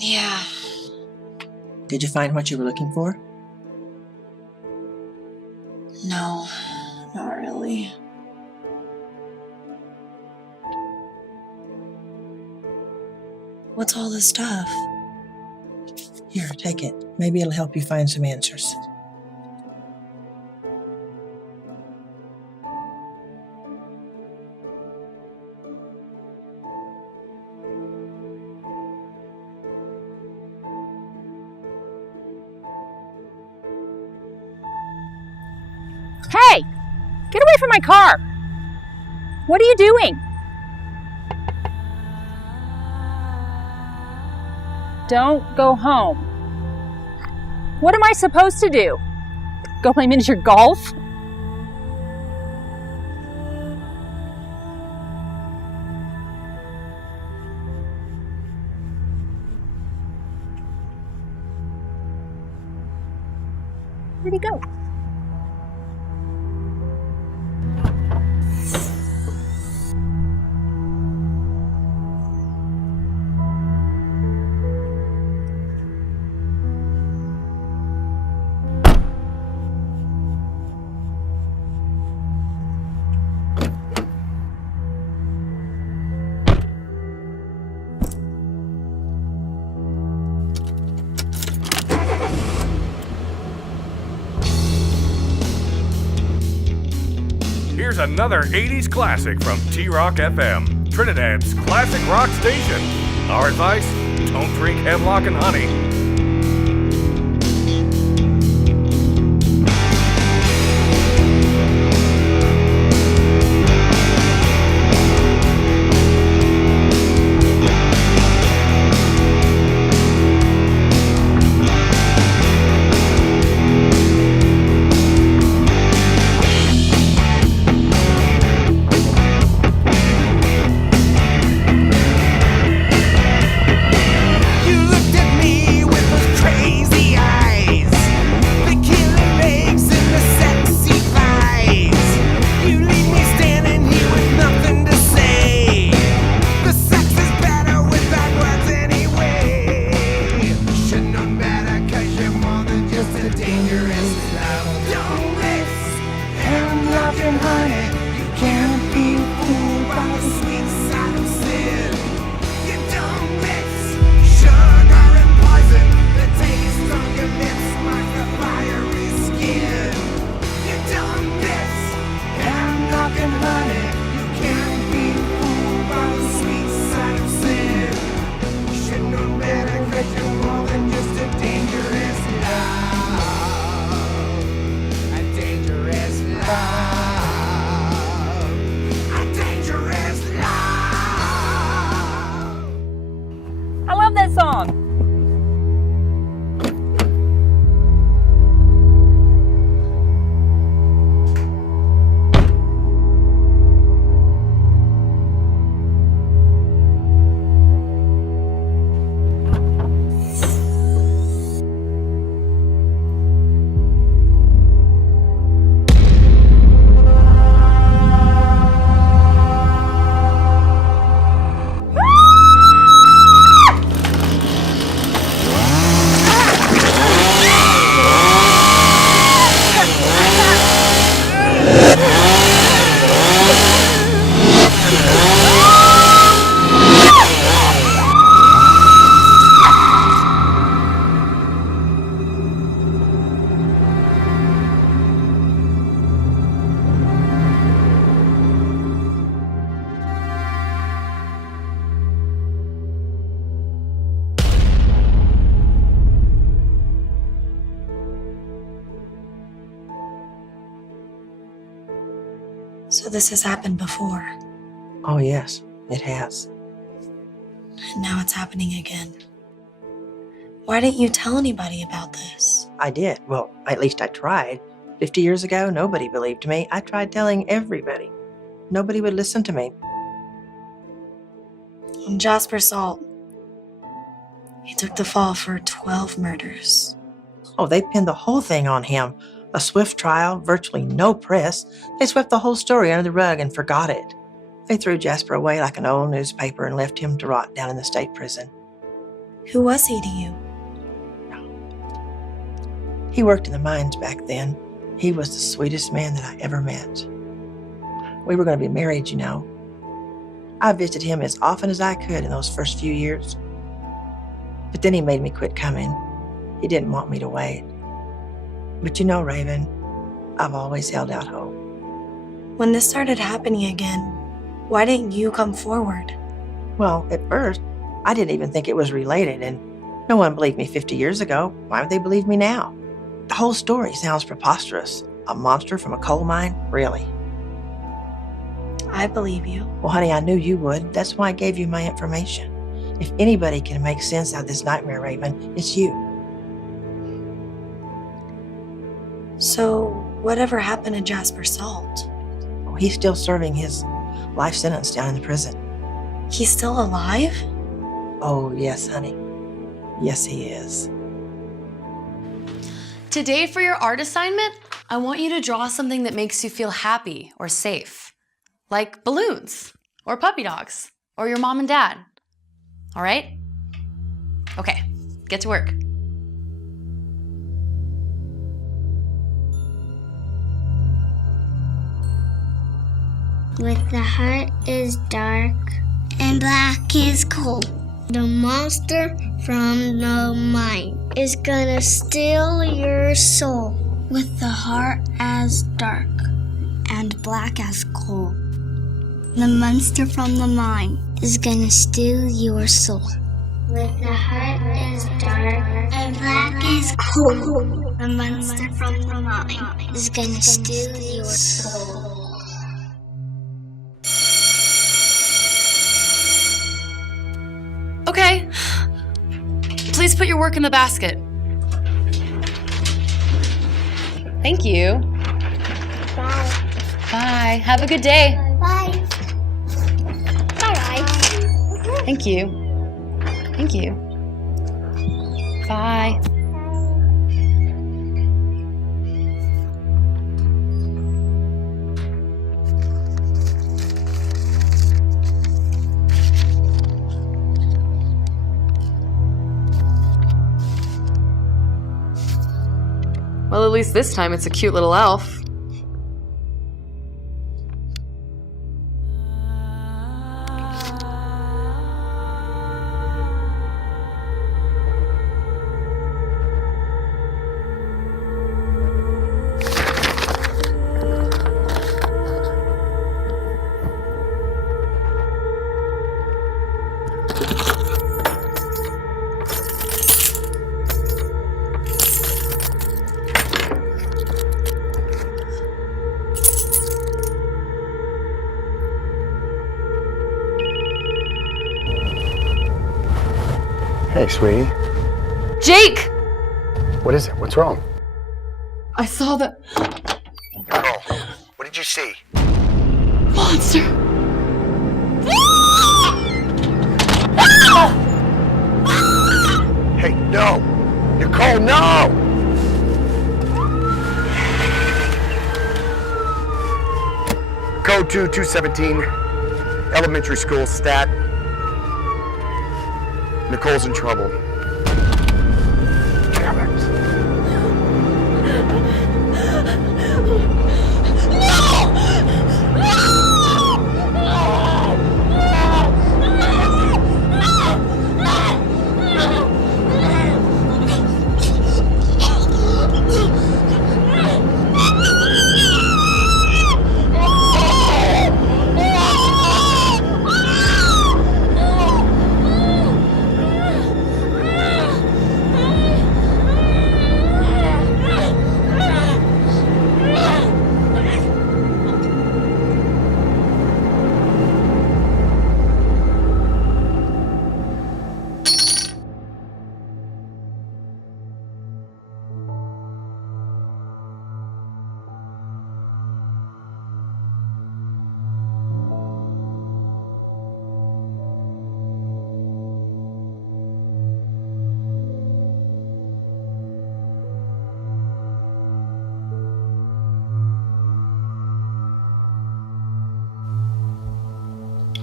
Yeah. Did you find what you were looking for? No, not really. What's all this stuff? Here, take it. Maybe it'll help you find some answers. Hey! Get away from my car! What are you doing? Don't go home. What am I supposed to do? Go play miniature golf? Where'd he go? Here's another 80s classic from T-Rock FM, Trinidad's classic rock station. Our advice, don't drink hemlock and honey. So this has happened before, Oh, yes, it has. and now it's happening again. Why didn't you tell anybody about this? I did. Well, at least I tried. 50 years ago, nobody believed me. I tried telling everybody. Nobody would listen to me. And Jasper Salt, he took the fall for 12 murders. Oh, they pinned the whole thing on him. A swift trial, virtually no press. They swept the whole story under the rug and forgot it. They threw Jasper away like an old newspaper and left him to rot down in the state prison. Who was he to you? He worked in the mines back then. He was the sweetest man that I ever met. We were going to be married, you know. I visited him as often as I could in those first few years. But then he made me quit coming. He didn't want me to wait. But you know, Raven, I've always held out hope. When this started happening again, why didn't you come forward? Well, at first, I didn't even think it was related, and no one believed me 50 years ago. Why would they believe me now? The whole story sounds preposterous. A monster from a coal mine? Really? I believe you. Well, honey, I knew you would. That's why I gave you my information. If anybody can make sense out of this nightmare, Raven, it's you. So, whatever happened to Jasper Salt? Oh, he's still serving his life sentence down in the prison. He's still alive? Oh, yes, honey. Yes, he is. Today, for your art assignment, I want you to draw something that makes you feel happy or safe. Like balloons, or puppy dogs, or your mom and dad. All right? Okay, get to work. With the heart is dark and black is cold. The monster from the mine is gonna steal your soul. With the heart as dark and black as coal. The monster from the mine is gonna steal your soul. With the heart is dark and black is cold. The monster from the mine is gonna steal your soul. Okay. Please put your work in the basket. Thank you. Bye. Bye. Have a good day. Bye. Bye. Thank you. Thank you. Bye. Well, at least this time it's a cute little elf. Hey, sweetie. Jake! What is it? What's wrong? I saw the Nicole, what did you see? monster. Hey, no! Nicole, no! Code 2217, elementary school, stat. Nicole's in trouble. Damn it.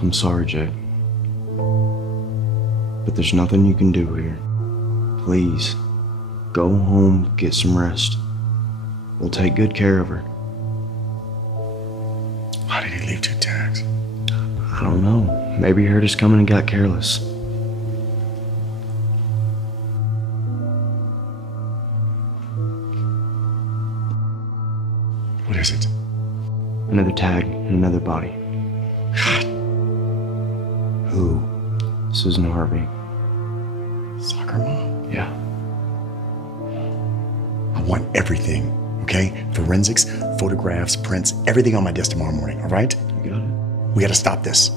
I'm sorry, Jay. But there's nothing you can do here. Please, go home, get some rest. We'll take good care of her. Why did he leave 2 tags? I don't know. Maybe he heard us coming and got careless. What is it? Another tag and another body. God. Who? Susan Harvey. Soccer mom? Yeah. I want everything, okay? Forensics, photographs, prints, everything on my desk tomorrow morning, all right? You got it. We gotta stop this.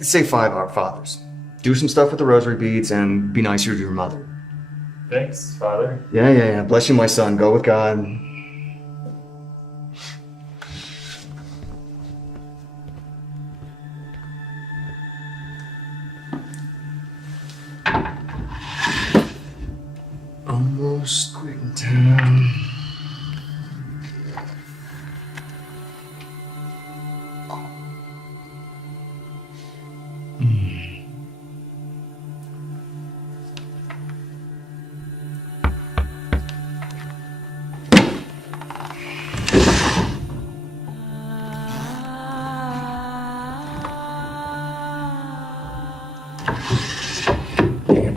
Say 5 Our Fathers. Do some stuff with the rosary beads and be nicer to your mother. Thanks, Father. Yeah. Bless you, my son. Go with God. Almost quitting town.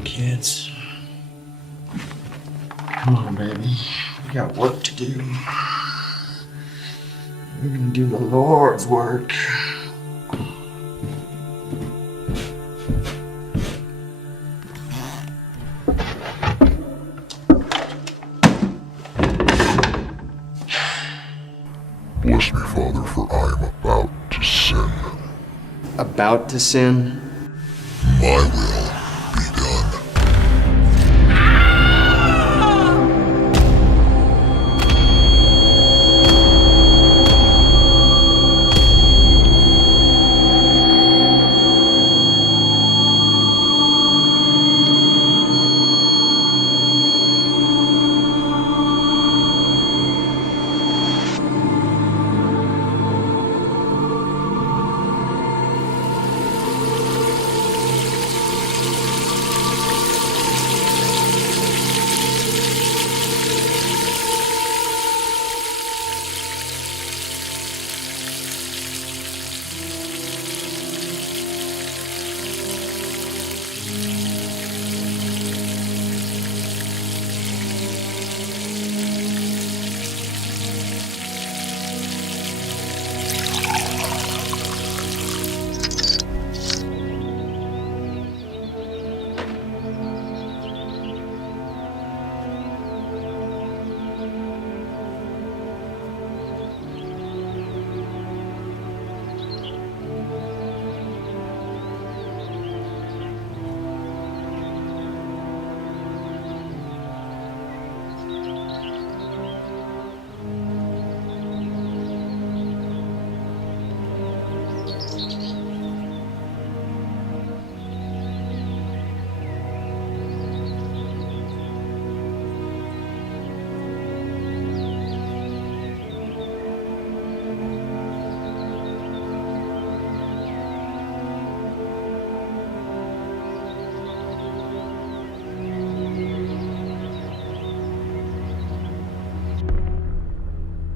Kids. Come on, baby. We got work to do. We're gonna do the Lord's work. Bless me, Father, for I am about to sin. About to sin? My will.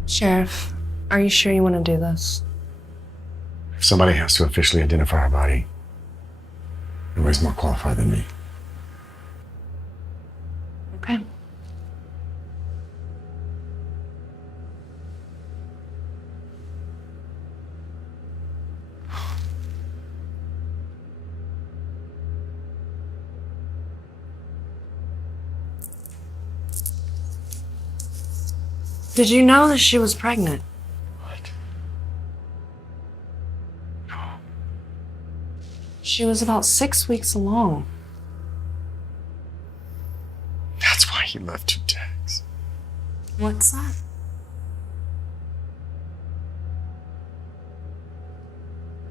Sheriff, are you sure you want to do this? If somebody has to officially identify our body, nobody's more qualified than me. Okay. Did you know that she was pregnant? What? No. She was about 6 weeks along. That's why he left 2 tags. What's that?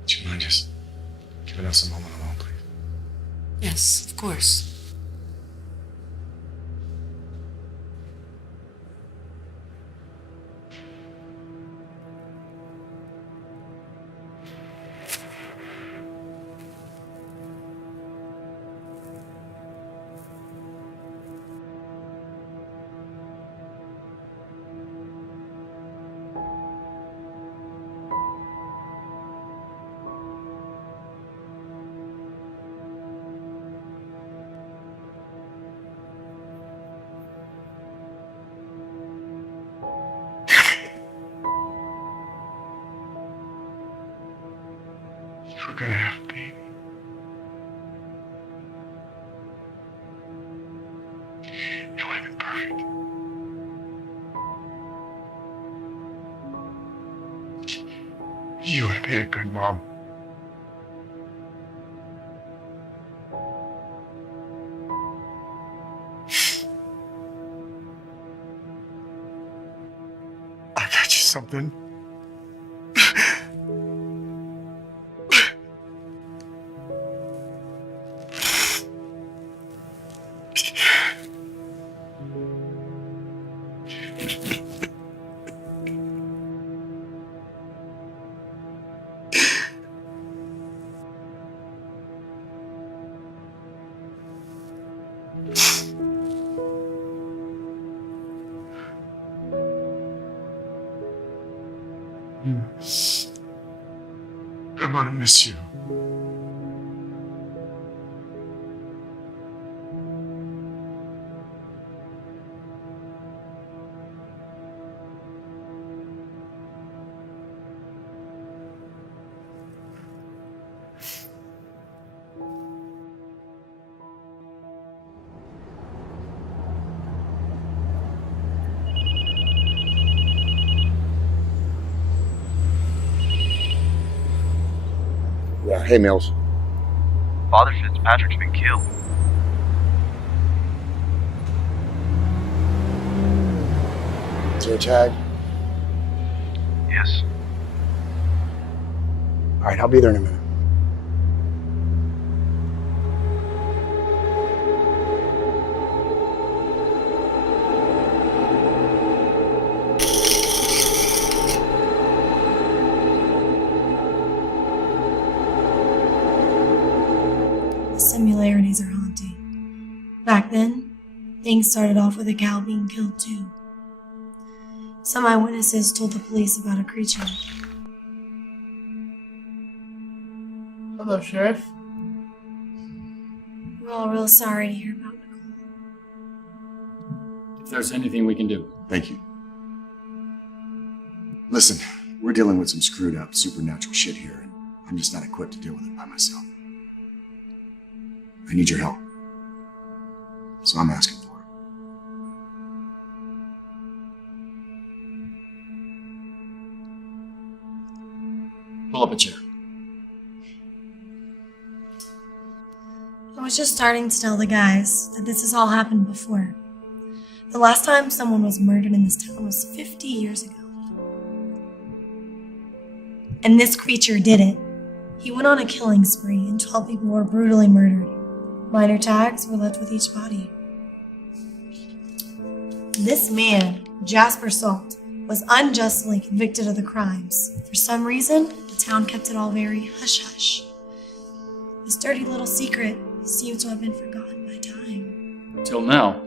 Would you mind just giving us a moment alone, please? Yes, of course. We're gonna have a baby. It would have been perfect. You would have been a good mom. I got you something. I'm gonna miss you. Yeah, hey, Mills. Father Fitzpatrick's been killed. Is there a tag? Yes. All right, I'll be there in a minute. Similarities are haunting. Back then, things started off with a cow being killed too. Some eyewitnesses told the police about a creature. Hello, Sheriff. We're all real sorry to hear about Nicole. If there's anything we can do. Thank you. Listen, we're dealing with some screwed up supernatural shit here, and I'm just not equipped to deal with it by myself. I need your help. So I'm asking for it. Pull up a chair. I was just starting to tell the guys that this has all happened before. The last time someone was murdered in this town was 50 years ago. And this creature did it. He went on a killing spree and 12 people were brutally murdered. Minor tags were left with each body. This man, Jasper Salt, was unjustly convicted of the crimes. For some reason, the town kept it all very hush-hush. This dirty little secret seems to have been forgotten by time. Till now.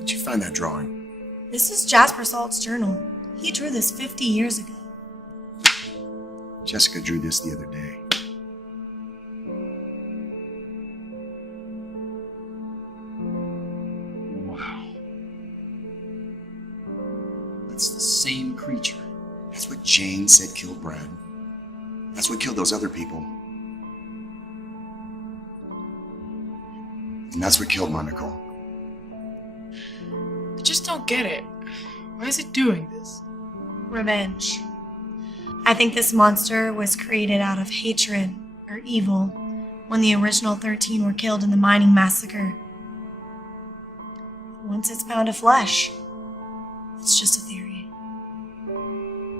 Did you find that drawing? This is Jasper Salt's journal. He drew this 50 years ago. Jessica drew this the other day. Wow. That's the same creature. That's what Jane said killed Brad. That's what killed those other people. And that's what killed my Nicole. I just don't get it. Why is it doing this? Revenge. I think this monster was created out of hatred or evil when the original 13 were killed in the mining massacre. Once it's pound of flesh, it's just a theory.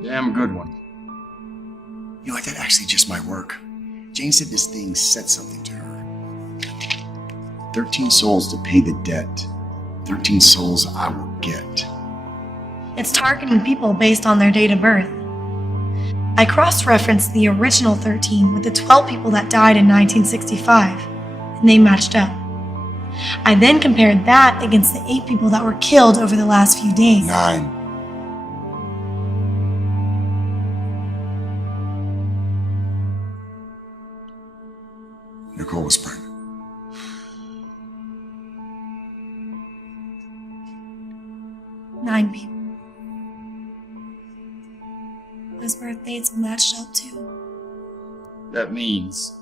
Damn good one. You know what? That actually just might work. Jane said this thing said something to her. 13 souls to pay the debt. 13 souls I will get. It's targeting people based on their date of birth. I cross-referenced the original 13 with the 12 people that died in 1965, and they matched up. I then compared that against the 8 people that were killed over the last few days. 9. Nicole was pregnant. 9 people. Those birth dates matched up too. That means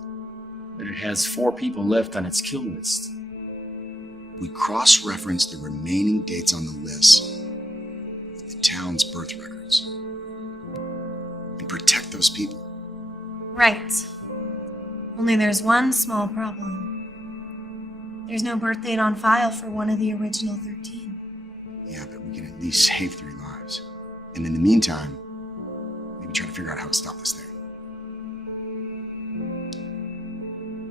that it has 4 people left on its kill list. We cross-referenced the remaining dates on the list with the town's birth records and protect those people. Right. Only there's one small problem. There's no birth date on file for one of the original 13. Yeah, but we can at least save 3 lives. And in the meantime, maybe try to figure out how to stop this thing.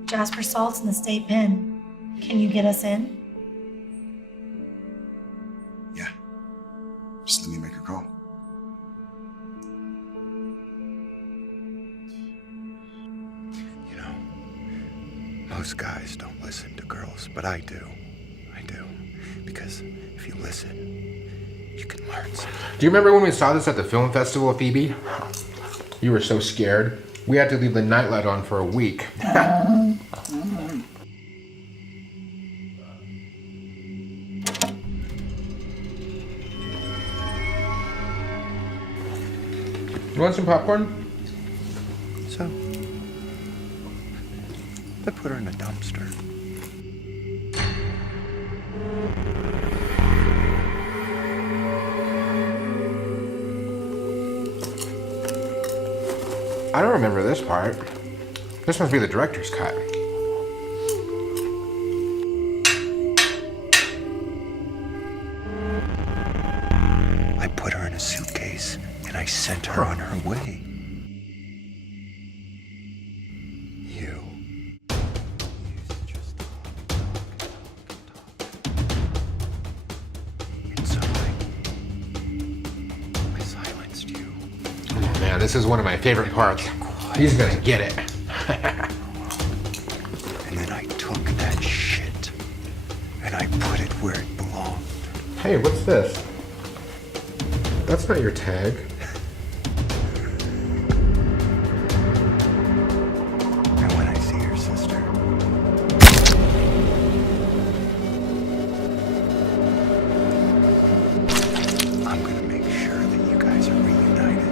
Jasper Salt's in the state pen. Can you get us in? Yeah. Just let me make a call. You know, most guys don't listen to girls, but I do. I do. Because if you listen, you can learn something. Do you remember when we saw this at the film festival, Phoebe? You were so scared. We had to leave the nightlight on for a week. You want some popcorn? So, I put her in a dumpster. I don't remember this part. This must be the director's cut. I put her in a suitcase and I sent her on her way. You. Oh man, this is one of my favorite parts. He's gonna get it. And then I took that shit and I put it where it belonged. Hey, what's this? That's not your tag. And when I see your sister, I'm gonna make sure that you guys are reunited.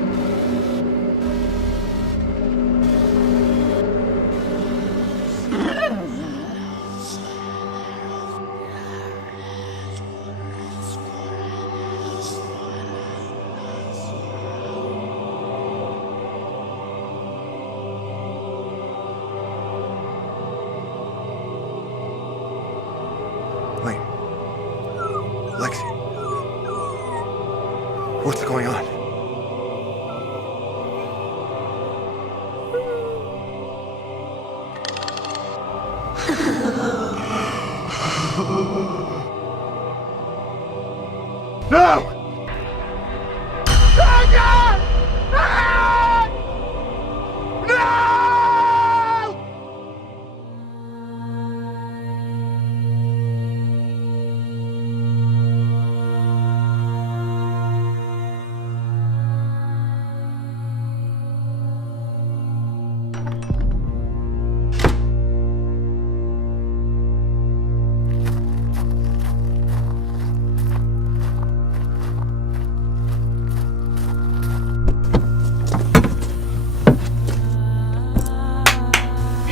Wait. Lexi. What's going on? No!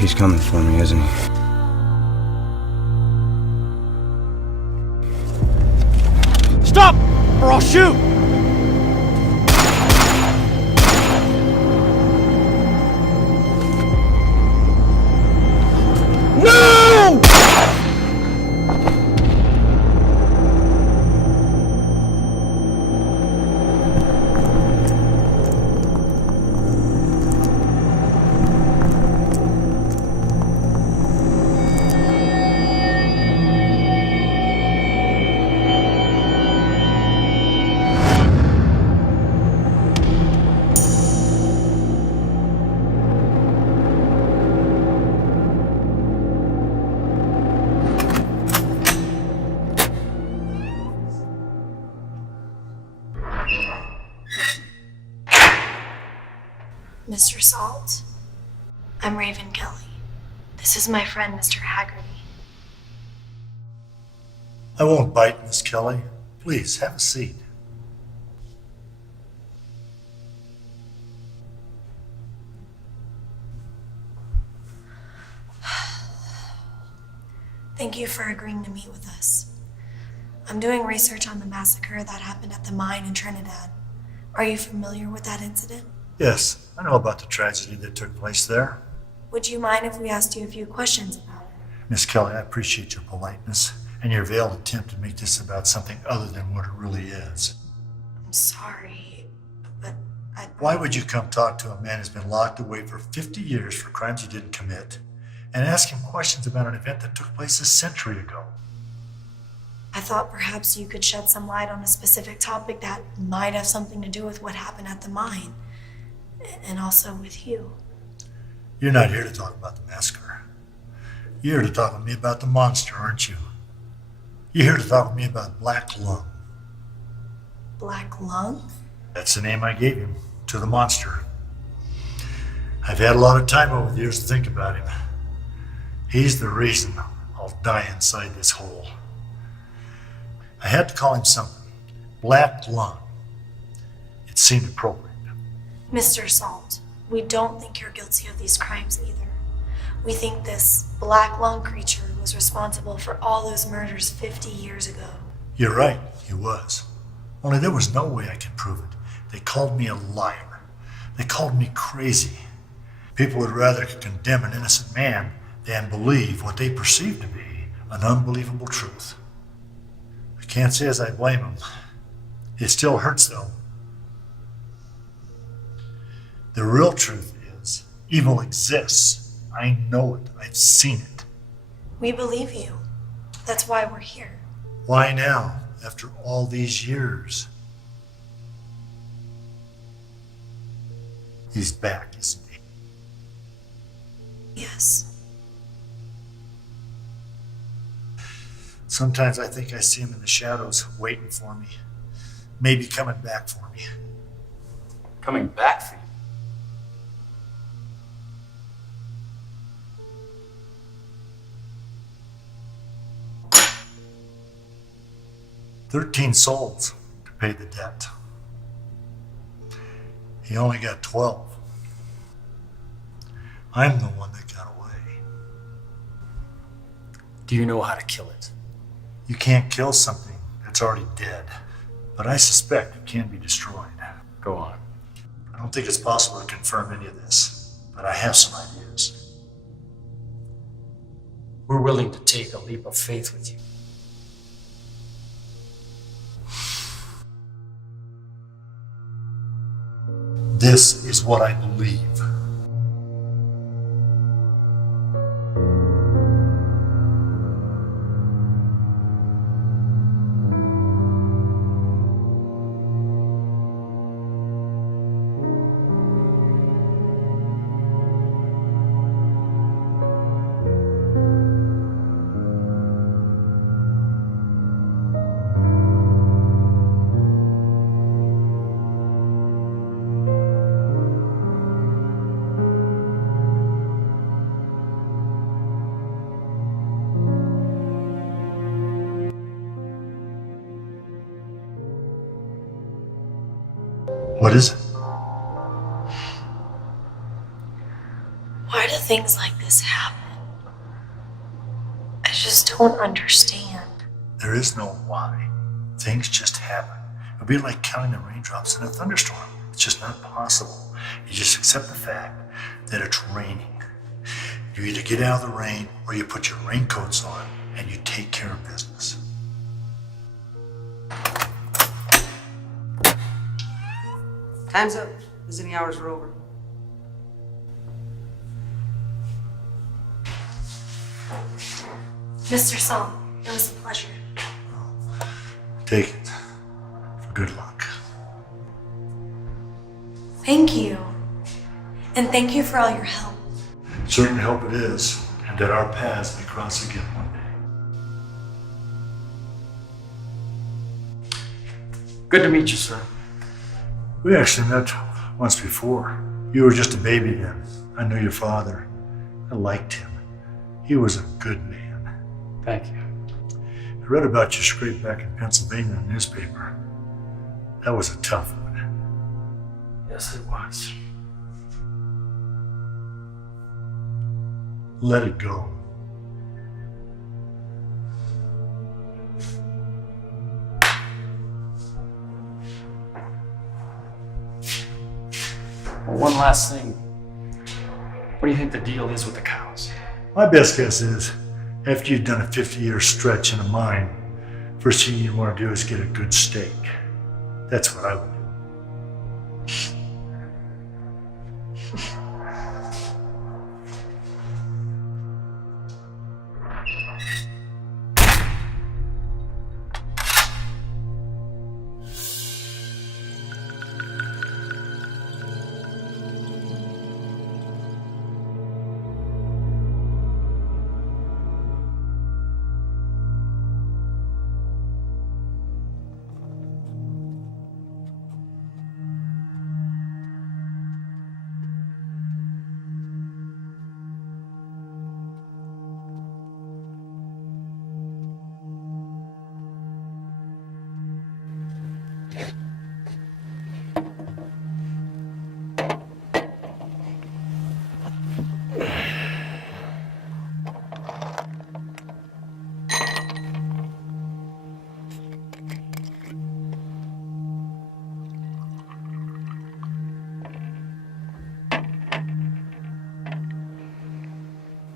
He's coming for me, isn't he? Stop, or I'll shoot! No! Mr. Salt, I'm Raven Kelly. This is my friend, Mr. Haggerty. I won't bite, Miss Kelly. Please, have a seat. Thank you for agreeing to meet with us. I'm doing research on the massacre that happened at the mine in Trinidad. Are you familiar with that incident? Yes, I know about the tragedy that took place there. Would you mind if we asked you a few questions about it? Miss Kelly, I appreciate your politeness and your veiled attempt to make this about something other than what it really is. I'm sorry, but Why would you come talk to a man who's been locked away for 50 years for crimes he didn't commit and ask him questions about an event that took place a century ago? I thought perhaps you could shed some light on a specific topic that might have something to do with what happened at the mine, and also with you. You're not here to talk about the massacre. You're here to talk with me about the monster, aren't you? You're here to talk with me about Black Lung. Black Lung? That's the name I gave him, to the monster. I've had a lot of time over the years to think about him. He's the reason I'll die inside this hole. I had to call him something. Black Lung. It seemed appropriate. Mr. Salt, we don't think you're guilty of these crimes either. We think this Black Lung creature was responsible for all those murders 50 years ago. You're right, he was. Only there was no way I could prove it. They called me a liar. They called me crazy. People would rather condemn an innocent man than believe what they perceive to be an unbelievable truth. I can't say as I blame them. It still hurts though. The real truth is, evil exists. I know it. I've seen it. We believe you. That's why we're here. Why now, after all these years? He's back, isn't he? Yes. Sometimes I think I see him in the shadows, waiting for me. Maybe coming back for me. Coming back for you? 13 souls to pay the debt. He only got 12. I'm the one that got away. Do you know how to kill it? You can't kill something that's already dead, but I suspect it can be destroyed. Go on. I don't think it's possible to confirm any of this, but I have some ideas. We're willing to take a leap of faith with you. This is what I believe. What is it? Why do things like this happen? I just don't understand. There is no why. Things just happen. It would be like counting the raindrops in a thunderstorm. It's just not possible. You just accept the fact that it's raining. You either get out of the rain or you put your raincoats on and you take care of business. Time's up. Visiting hours are over. Mr. Song, it was a pleasure. Take it. For good luck. Thank you. And thank you for all your help. Certainly hope it is, and that our paths may cross again one day. Good to meet you, sir. We actually met once before. You were just a baby then. I knew your father. I liked him. He was a good man. Thank you. I read about your scrape back in Pennsylvania in the newspaper. That was a tough one. Yes, it was. Let it go. Well, one last thing. What do you think the deal is with the cows? My best guess is, after you've done a 50-year stretch in a mine, first thing you want to do is get a good steak. That's what I would do.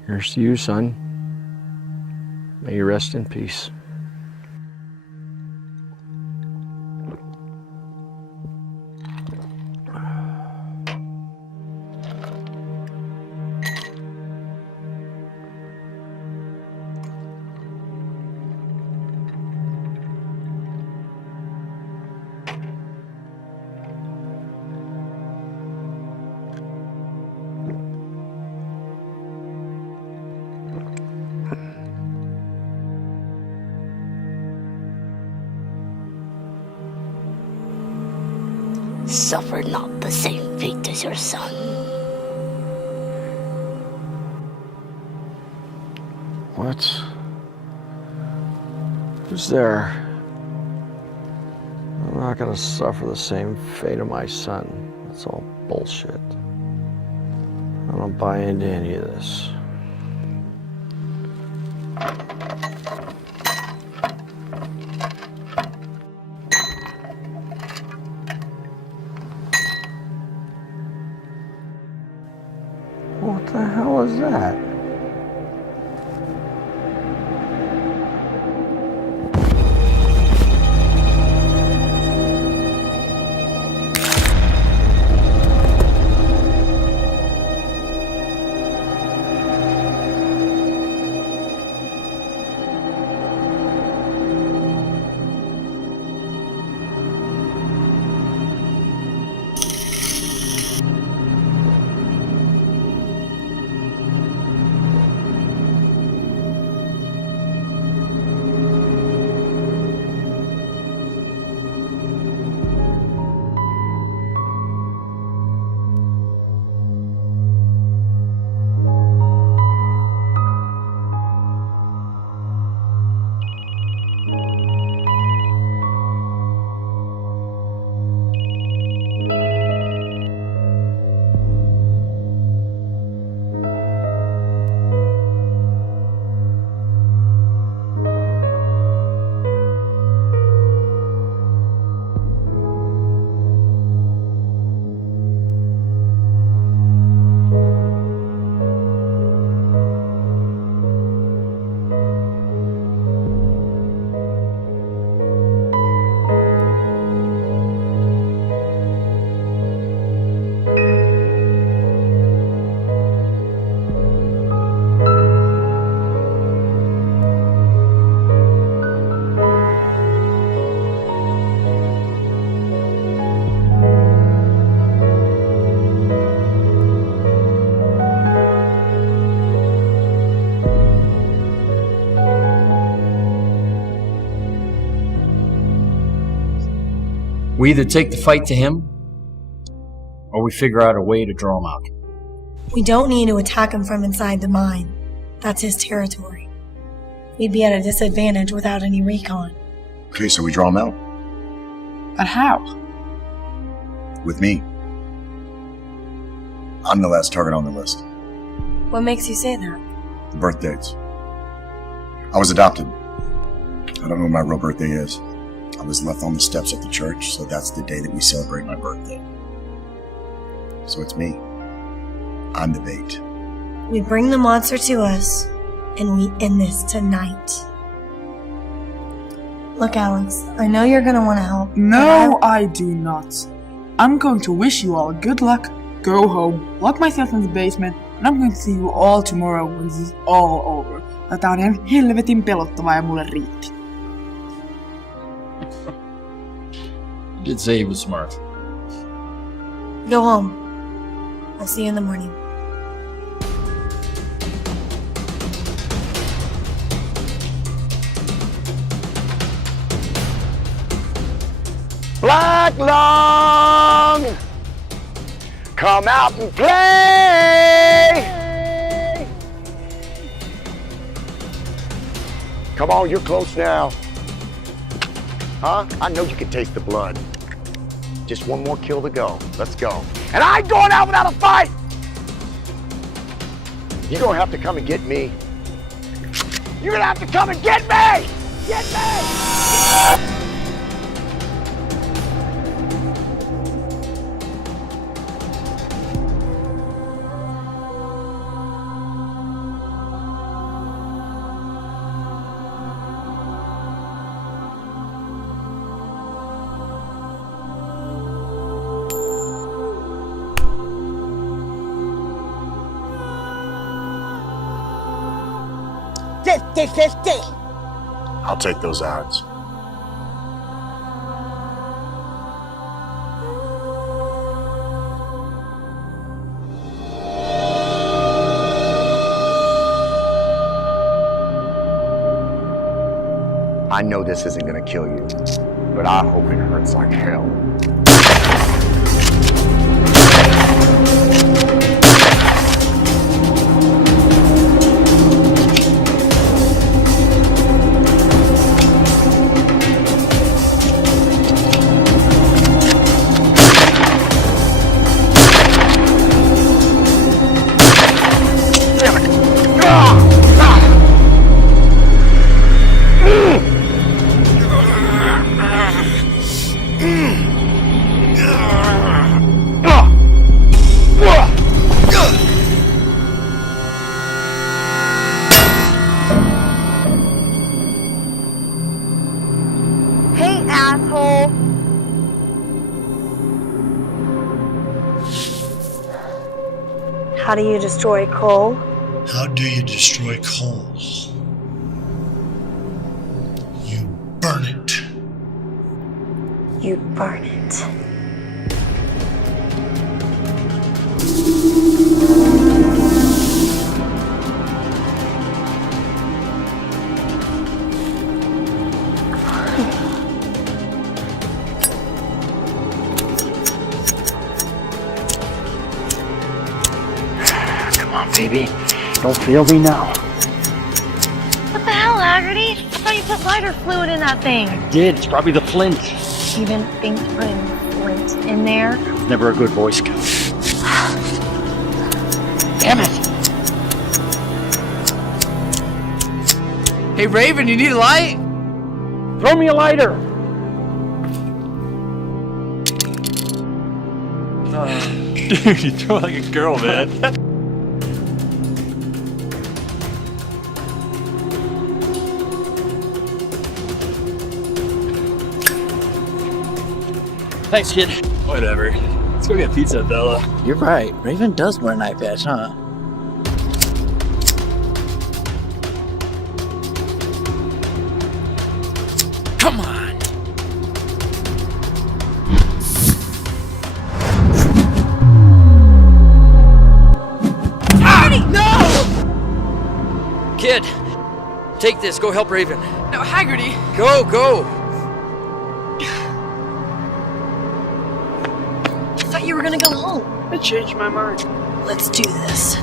Here's to you, son. May you rest in peace. Suffer not the same fate as your son. What? Who's there? I'm not gonna suffer the same fate of my son. That's all bullshit. I don't buy into any of this. What the hell is that? We either take the fight to him, or we figure out a way to draw him out. We don't need to attack him from inside the mine. That's his territory. We'd be at a disadvantage without any recon. Okay, so we draw him out. But how? With me. I'm the last target on the list. What makes you say that? The birth dates. I was adopted. I don't know what my real birthday is. I was left on the steps at the church, so that's the day that we celebrate my birthday. So it's me. I'm the bait. We bring the monster to us, and we end this tonight. Look, Alex, I know you're gonna want to help. No, I do not. I'm going to wish you all good luck, go home, lock myself in the basement, and I'm going to see you all tomorrow when this is all over. Tää on ihan helvetin pelottavaa ja mulle riitti. You did say he was smart. Go home. I'll see you in the morning. Black Lung! Come out and play! Come on, you're close now. Huh? I know you can taste the blood. Just one more kill to go. Let's go. And I ain't going out without a fight! You're gonna have to come and get me. You're gonna have to come and get me! Get me! I'll take those odds. I know this isn't gonna kill you, but I hope it hurts like hell. How do you destroy coal? How do you destroy coal? You burn it. You burn it. Baby, don't fail me now. What the hell, Haggerty? I thought you put lighter fluid in that thing. I did. It's probably the flint. You didn't think to put flint in there? I was never a good Boy Scout. Damn it! Hey, Raven, you need a light? Throw me a lighter! Dude, you throw like a girl, man. Thanks, kid. Whatever. Let's go get pizza, Bella. You're right. Raven does wear an eye patch, huh? Come on! Haggerty! No! Kid, take this. Go help Raven. No, Haggerty! Go! you were gonna go home. I changed my mind. Let's do this.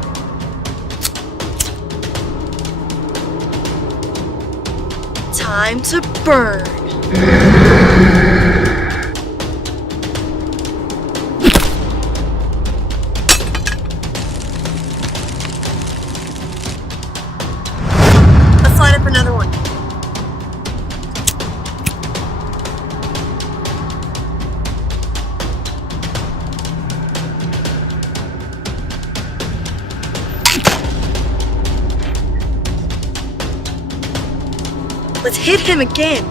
Time to burn. Let's line up another one. Let's hit him again.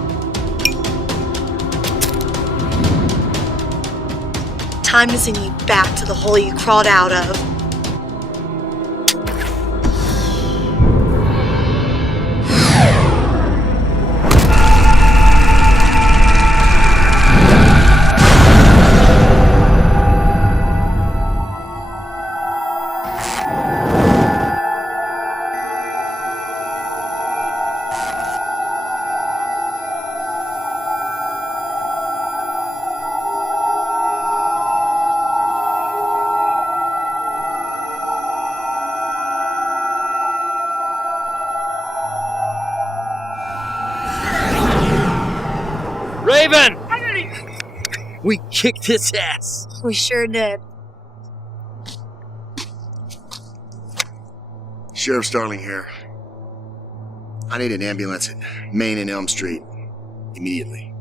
Time to send you back to the hole you crawled out of. Raven! We kicked his ass. We sure did. Sheriff Starling here. I need an ambulance at Main and Elm Street. Immediately.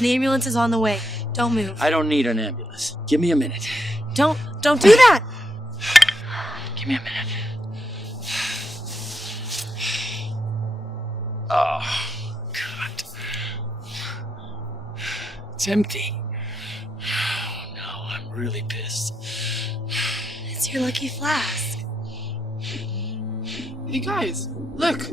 The ambulance is on the way. Don't move. I don't need an ambulance. Give me a minute. Don't do that! Give me a minute. Oh, God. It's empty. Oh, no, I'm really pissed. It's your lucky flask. Hey guys, look.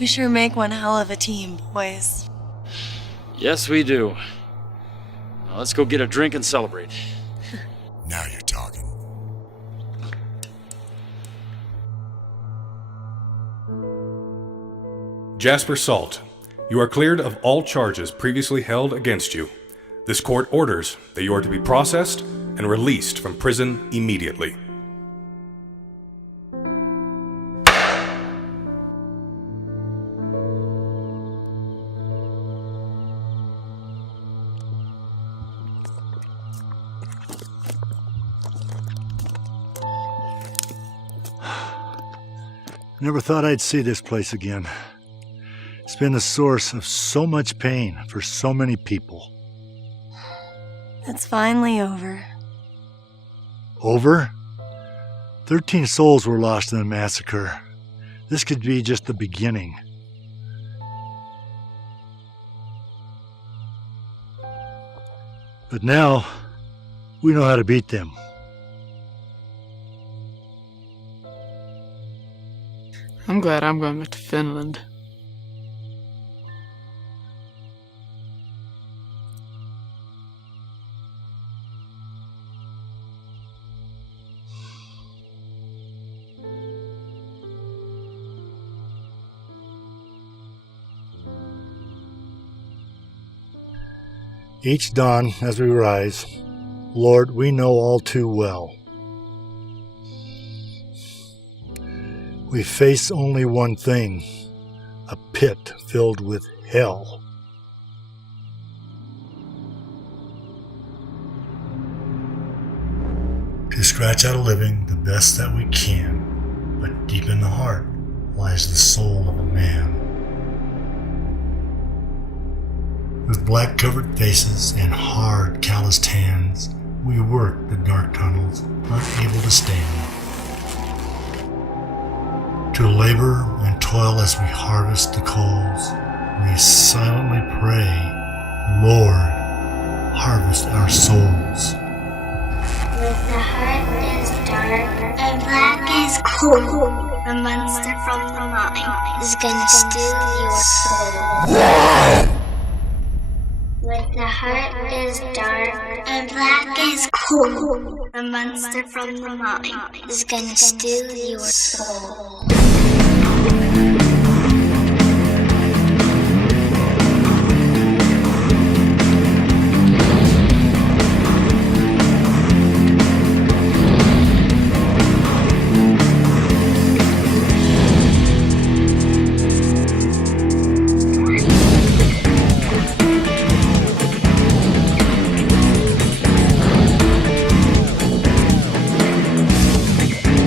We sure make one hell of a team, boys. Yes, we do. Now let's go get a drink and celebrate. Now you're talking. Jasper Salt, you are cleared of all charges previously held against you. This court orders that you are to be processed and released from prison immediately. Never thought I'd see this place again. It's been the source of so much pain for so many people. It's finally over. Over? 13 souls were lost in the massacre. This could be just the beginning. But now, we know how to beat them. I'm glad I'm going back to Finland. Each dawn as we rise, Lord, we know all too well. We face only one thing, a pit filled with hell. To scratch out a living the best that we can, but deep in the heart lies the soul of a man. With black-covered faces and hard, calloused hands, we work the dark tunnels, unable to stand. To labor and toil as we harvest the coals, we silently pray, Lord, harvest our souls. With the heart is dark and black is cold. The monster from the mine is gonna steal your soul. When the heart is dark and black is cold, the monster from the mine is gonna steal your soul.